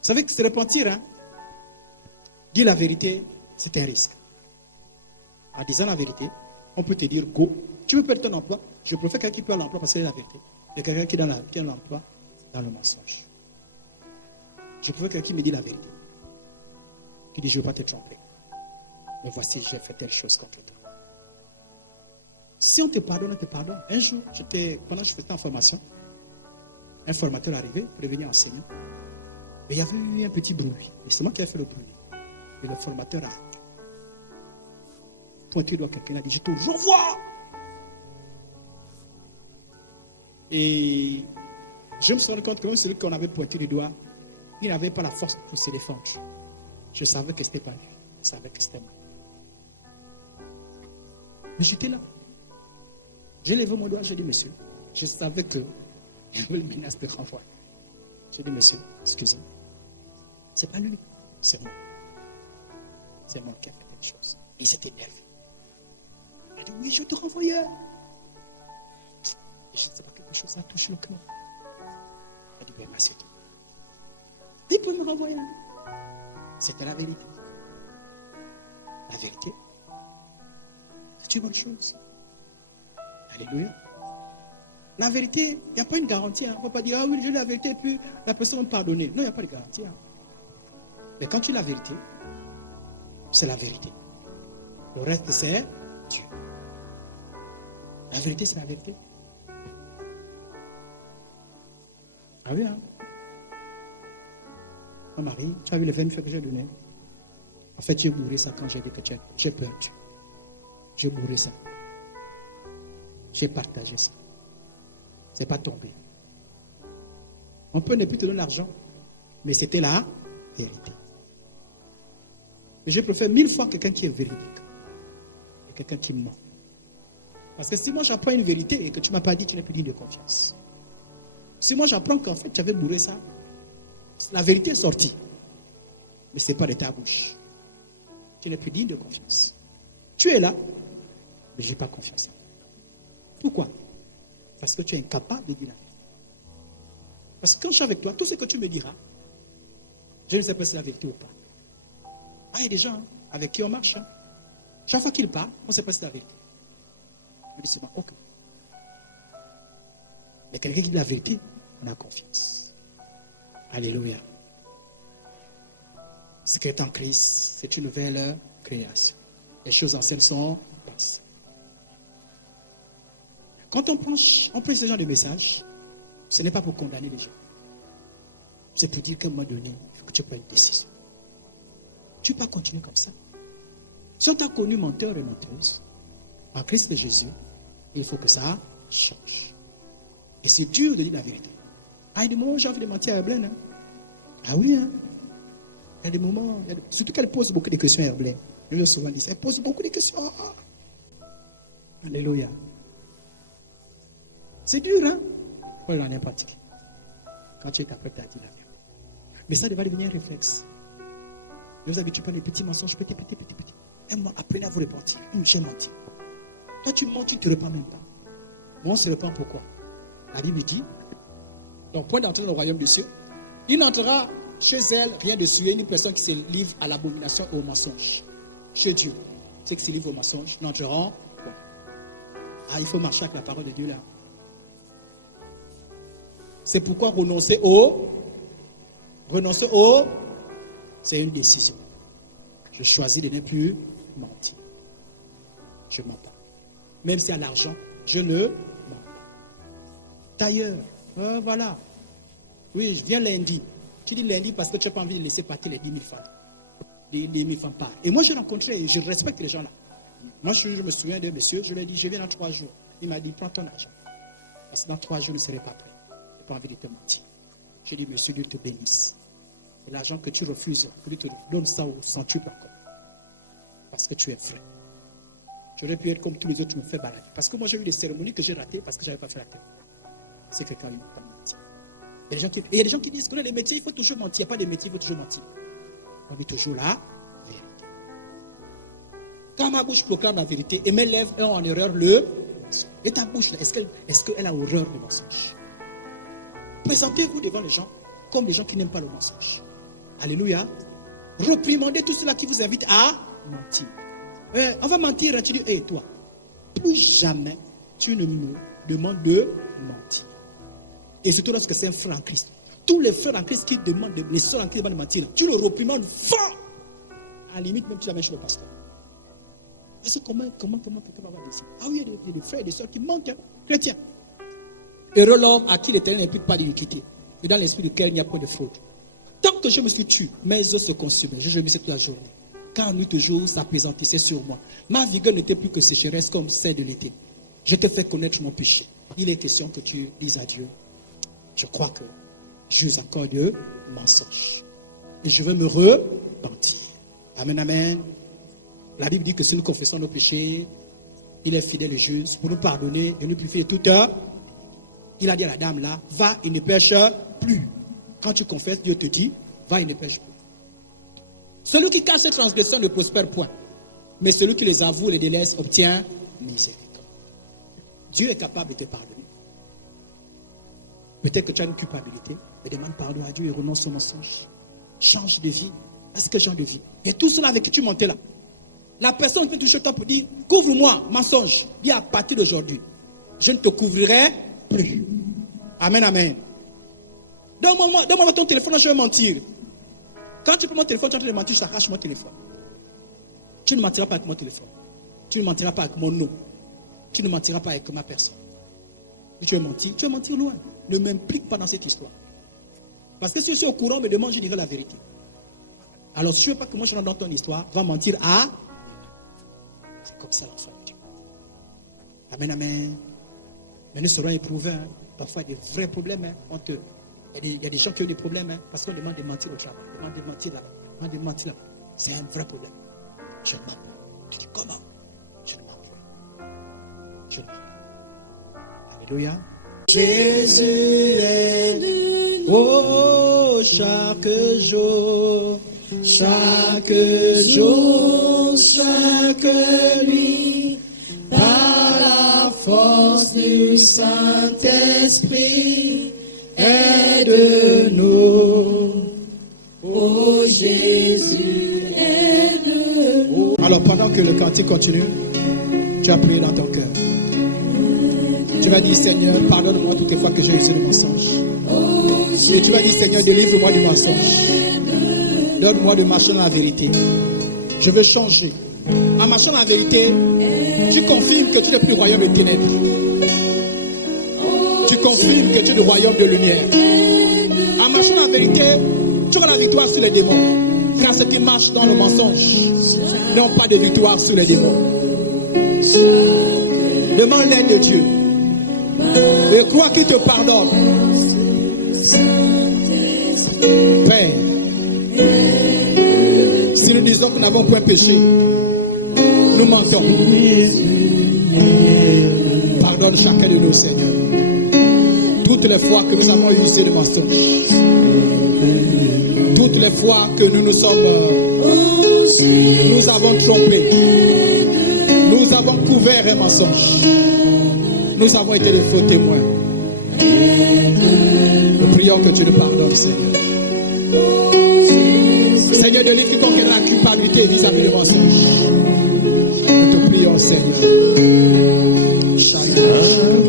savez que se repentir, hein? Dire la vérité, c'est un risque. En disant la vérité, on peut te dire go. Tu veux perdre ton emploi? Je préfère quelqu'un qui perd l'emploi parce que c'est la vérité. Il y a quelqu'un qui est dans l'emploi dans le mensonge. Je préfère quelqu'un qui me dit la vérité. Qui dit je ne veux pas te tromper. Mais voici, j'ai fait telle chose contre toi. Si on te pardonne, on te pardonne. Un jour, pendant que je faisais en formation, un formateur est arrivé pour devenir enseignant. Mais il y avait eu un petit bruit. Et c'est moi qui ai fait le bruit. Et le formateur a pointé du doigt quelqu'un, a dit je te revois. Et je me suis rendu compte que même celui qu'on avait pointé du doigt, il n'avait pas la force pour se défendre. Je savais que ce n'était pas lui. Je savais que c'était moi. Mais j'étais là. J'ai levé mon doigt, j'ai dit monsieur, je savais que il y avait une menace de renvoi. J'ai dit monsieur, excusez-moi. C'est pas lui, c'est moi. C'est moi qui ai fait quelque chose. Il s'est énervé. Il a dit oui, je te renvoyais. Je ne sais pas, quelque chose a touché le cœur. Il a dit, ben, merci. Il peut me renvoyer. C'était la vérité. La vérité, c'est une bonne chose. Alléluia. La vérité, il n'y a pas une garantie. Il ne faut pas dire, ah oui, j'ai la vérité, et puis la personne va me pardonner. Non, il n'y a pas de garantie. Mais quand tu as la vérité, c'est la vérité. Le reste, c'est Dieu. La vérité, c'est la vérité. Ah oui, hein? Mon mari, tu as vu les 20 fois que j'ai donné? En fait, j'ai bourré ça quand j'ai dit que j'ai perdu. J'ai bourré ça. J'ai partagé ça. C'est pas tombé. On peut ne plus te donner l'argent, mais c'était la vérité. Mais je préfère 1000 fois quelqu'un qui est véridique et quelqu'un qui ment. Parce que si moi j'apprends une vérité et que tu ne m'as pas dit, tu n'es plus digne de confiance. Si moi j'apprends qu'en fait tu avais bourré ça, la vérité est sortie. Mais ce n'est pas de ta bouche. Tu n'es plus digne de confiance. Tu es là, mais je n'ai pas confiance en toi. Pourquoi? Parce que tu es incapable de dire la vérité. Parce que quand je suis avec toi, tout ce que tu me diras, je ne sais pas si c'est la vérité ou pas. Ah, il y a des gens avec qui on marche. Chaque fois qu'ils parlent, on ne sait pas si c'est la vérité. Je dis seulement, ok. Mais quelqu'un qui dit la vérité, on a confiance. Alléluia. Ce qui est en Christ, c'est une nouvelle création. Les choses anciennes sont passées. Quand on prêche ce genre de message, ce n'est pas pour condamner les gens. C'est pour dire qu'à un moment donné, il faut que tu prennes une décision. Tu ne peux pas continuer comme ça. Si on t'a connu menteur et menteuse, en Christ Jésus, il faut que ça change. Et c'est dur de dire la vérité. Ah, il y a des moments où j'ai envie de mentir à Herblène. Ah oui, hein. Il y a des moments, surtout qu'elle pose beaucoup de questions à Herblène. Je lui ai souvent dit ça. Elle pose beaucoup de questions. Alléluia. C'est dur, hein? Paul en est pratiqué. Quand tu es prêt à dire la vérité. Mais ça devrait devenir un réflexe. Ne vous habituez pas les petits mensonges, petit. Un mois, apprenez à vous repentir. J'ai menti. Toi, tu mens, tu ne te repens même pas. Moi, on se repent pourquoi? La Bible dit, donc, point d'entrée dans le royaume des cieux, il n'entrera chez elle rien de suer, une personne qui se livre à l'abomination et au mensonge. Chez Dieu, ceux qui se livrent au mensonge n'entreront point. Ah, il faut marcher avec la parole de Dieu là. C'est pourquoi renoncer au, c'est une décision. Je choisis de ne plus mentir. Je ne mens pas. Même si à l'argent, je ne mens pas. Tailleur, voilà. Oui, je viens lundi. Tu dis lundi parce que tu n'as pas envie de laisser partir les 10 000 francs. Les 10 000 francs par. Et moi, je rencontrais, je respecte les gens là. Moi, je me souviens d'un monsieur, je lui ai dit, je viens dans 3 jours. Il m'a dit, prends ton argent. Parce que dans 3 jours, je ne serai pas prêt. Je n'ai pas envie de te mentir. J'ai dit, monsieur, Dieu te bénisse. Et l'argent que tu refuses, Dieu te donne ça au centuple encore. Parce que tu es vrai. J'aurais pu être comme tous les autres, tu me fais balader. Parce que moi, j'ai eu des cérémonies que j'ai ratées parce que je n'avais pas fait la tête. C'est quelqu'un qui n'a pas menti. Il y a des gens qui disent que les métiers, il faut toujours mentir. Il n'y a pas de métier, il faut toujours mentir. On dit toujours la vérité. Quand ma bouche proclame la vérité et mes lèvres ont en erreur le mensonge. Et ta bouche, est-ce qu'elle a horreur du mensonge? Présentez-vous devant les gens comme les gens qui n'aiment pas le mensonge. Alléluia. Reprimandez tout cela qui vous invite à mentir. On va mentir, tu dis, toi, plus jamais tu ne me demandes de mentir. Et surtout lorsque c'est un frère en Christ. Tous les frères en Christ qui demandent, les soeurs en Christ demandent de mentir, tu le reprimandes fort. À la limite, même tu l'amènes chez le pasteur. Parce que comment quelqu'un va avoir des signes? Ah oui, il y a des frères et des soeurs qui mentent, chrétiens. Heureux l'homme à qui l'Éternel n'implique pas d'iniquité, et dans l'esprit duquel il n'y a point de fraude. Tant que je me suis tué, mes os se consumaient. Je gémissais toute la journée. Car nuit et jour s'appesantissait sur moi. Ma vigueur n'était plus que sécheresse comme celle de l'été. Je t'ai fait connaître mon péché. Il est question que tu dises à Dieu, je crois que j'use encore de mensonge. Et je veux me repentir. Amen, amen. La Bible dit que si nous confessons nos péchés, il est fidèle et juste pour nous pardonner et nous purifier de toute heure. Il a dit à la dame là, va et ne pêche plus. Quand tu confesses, Dieu te dit, va et ne pêche plus. Celui qui cache ses transgressions ne prospère point. Mais celui qui les avoue et les délaisse obtient miséricorde. Dieu est capable de te pardonner. Peut-être que tu as une culpabilité, mais demande pardon à Dieu et renonce au mensonge. Change de vie. Est-ce que change de vie? Et tout cela avec qui tu montais là. La personne qui peut toucher toi pour dire, couvre-moi, mensonge. Bien à partir d'aujourd'hui, je ne te couvrirai plus. Amen, amen. Donne-moi ton téléphone, je vais mentir. Quand tu prends mon téléphone, tu es en train de mentir, je t'arrache mon téléphone. Tu ne mentiras pas avec mon téléphone. Tu ne mentiras pas avec mon nom. Tu ne mentiras pas avec ma personne. Si tu veux mentir loin. Ne m'implique pas dans cette histoire. Parce que si je suis au courant, me demande, je dirai la vérité. Alors, si tu ne veux pas que moi je rentre dans ton histoire, va mentir à... C'est comme ça l'enfant de Dieu. Amen, amen. Mais nous serons éprouvés. Hein. Parfois, il y a des vrais problèmes. Hein. Il y a des gens qui ont des problèmes parce qu'on demande de mentir au travail. On demande de mentir là-bas. On demande de mentir là-bas. C'est un vrai problème. Je ne mens pas. Tu dis comment? Je ne mens pas. Je ne mens pas. Alléluia. Jésus est de nous. Oh, chaque jour, chaque nuit, par la force du Saint-Esprit, aide-nous. Oh, Jésus, aide-nous. Alors, pendant que le cantique continue, tu as prié dans ton cœur. Tu vas dire, Seigneur, pardonne-moi toutes les fois que j'ai usé le mensonge. Et tu vas dire, Seigneur, délivre-moi du mensonge. Donne-moi de marcher dans la vérité. Je veux changer. En marchant dans la vérité, tu confirmes que tu n'es plus du royaume de ténèbres. Tu confirmes que tu es du royaume de lumière. En marchant dans la vérité, tu auras la victoire sur les démons. Car ceux qui marchent dans le mensonge n'ont pas de victoire sur les démons. Demande l'aide de Dieu. Et crois qu'il te pardonne. Père, si nous disons que nous n'avons point péché, nous mentons. Pardonne chacun de nous, Seigneur. Toutes les fois que nous avons usé le mensonge, toutes les fois que nous avons trompé, nous avons couvert un mensonge, nous avons été de faux témoins. Nous prions que tu nous pardonnes, Seigneur. Seigneur, délivre quiconque est dans la culpabilité vis-à-vis du mensonge. Nous te prions, Seigneur.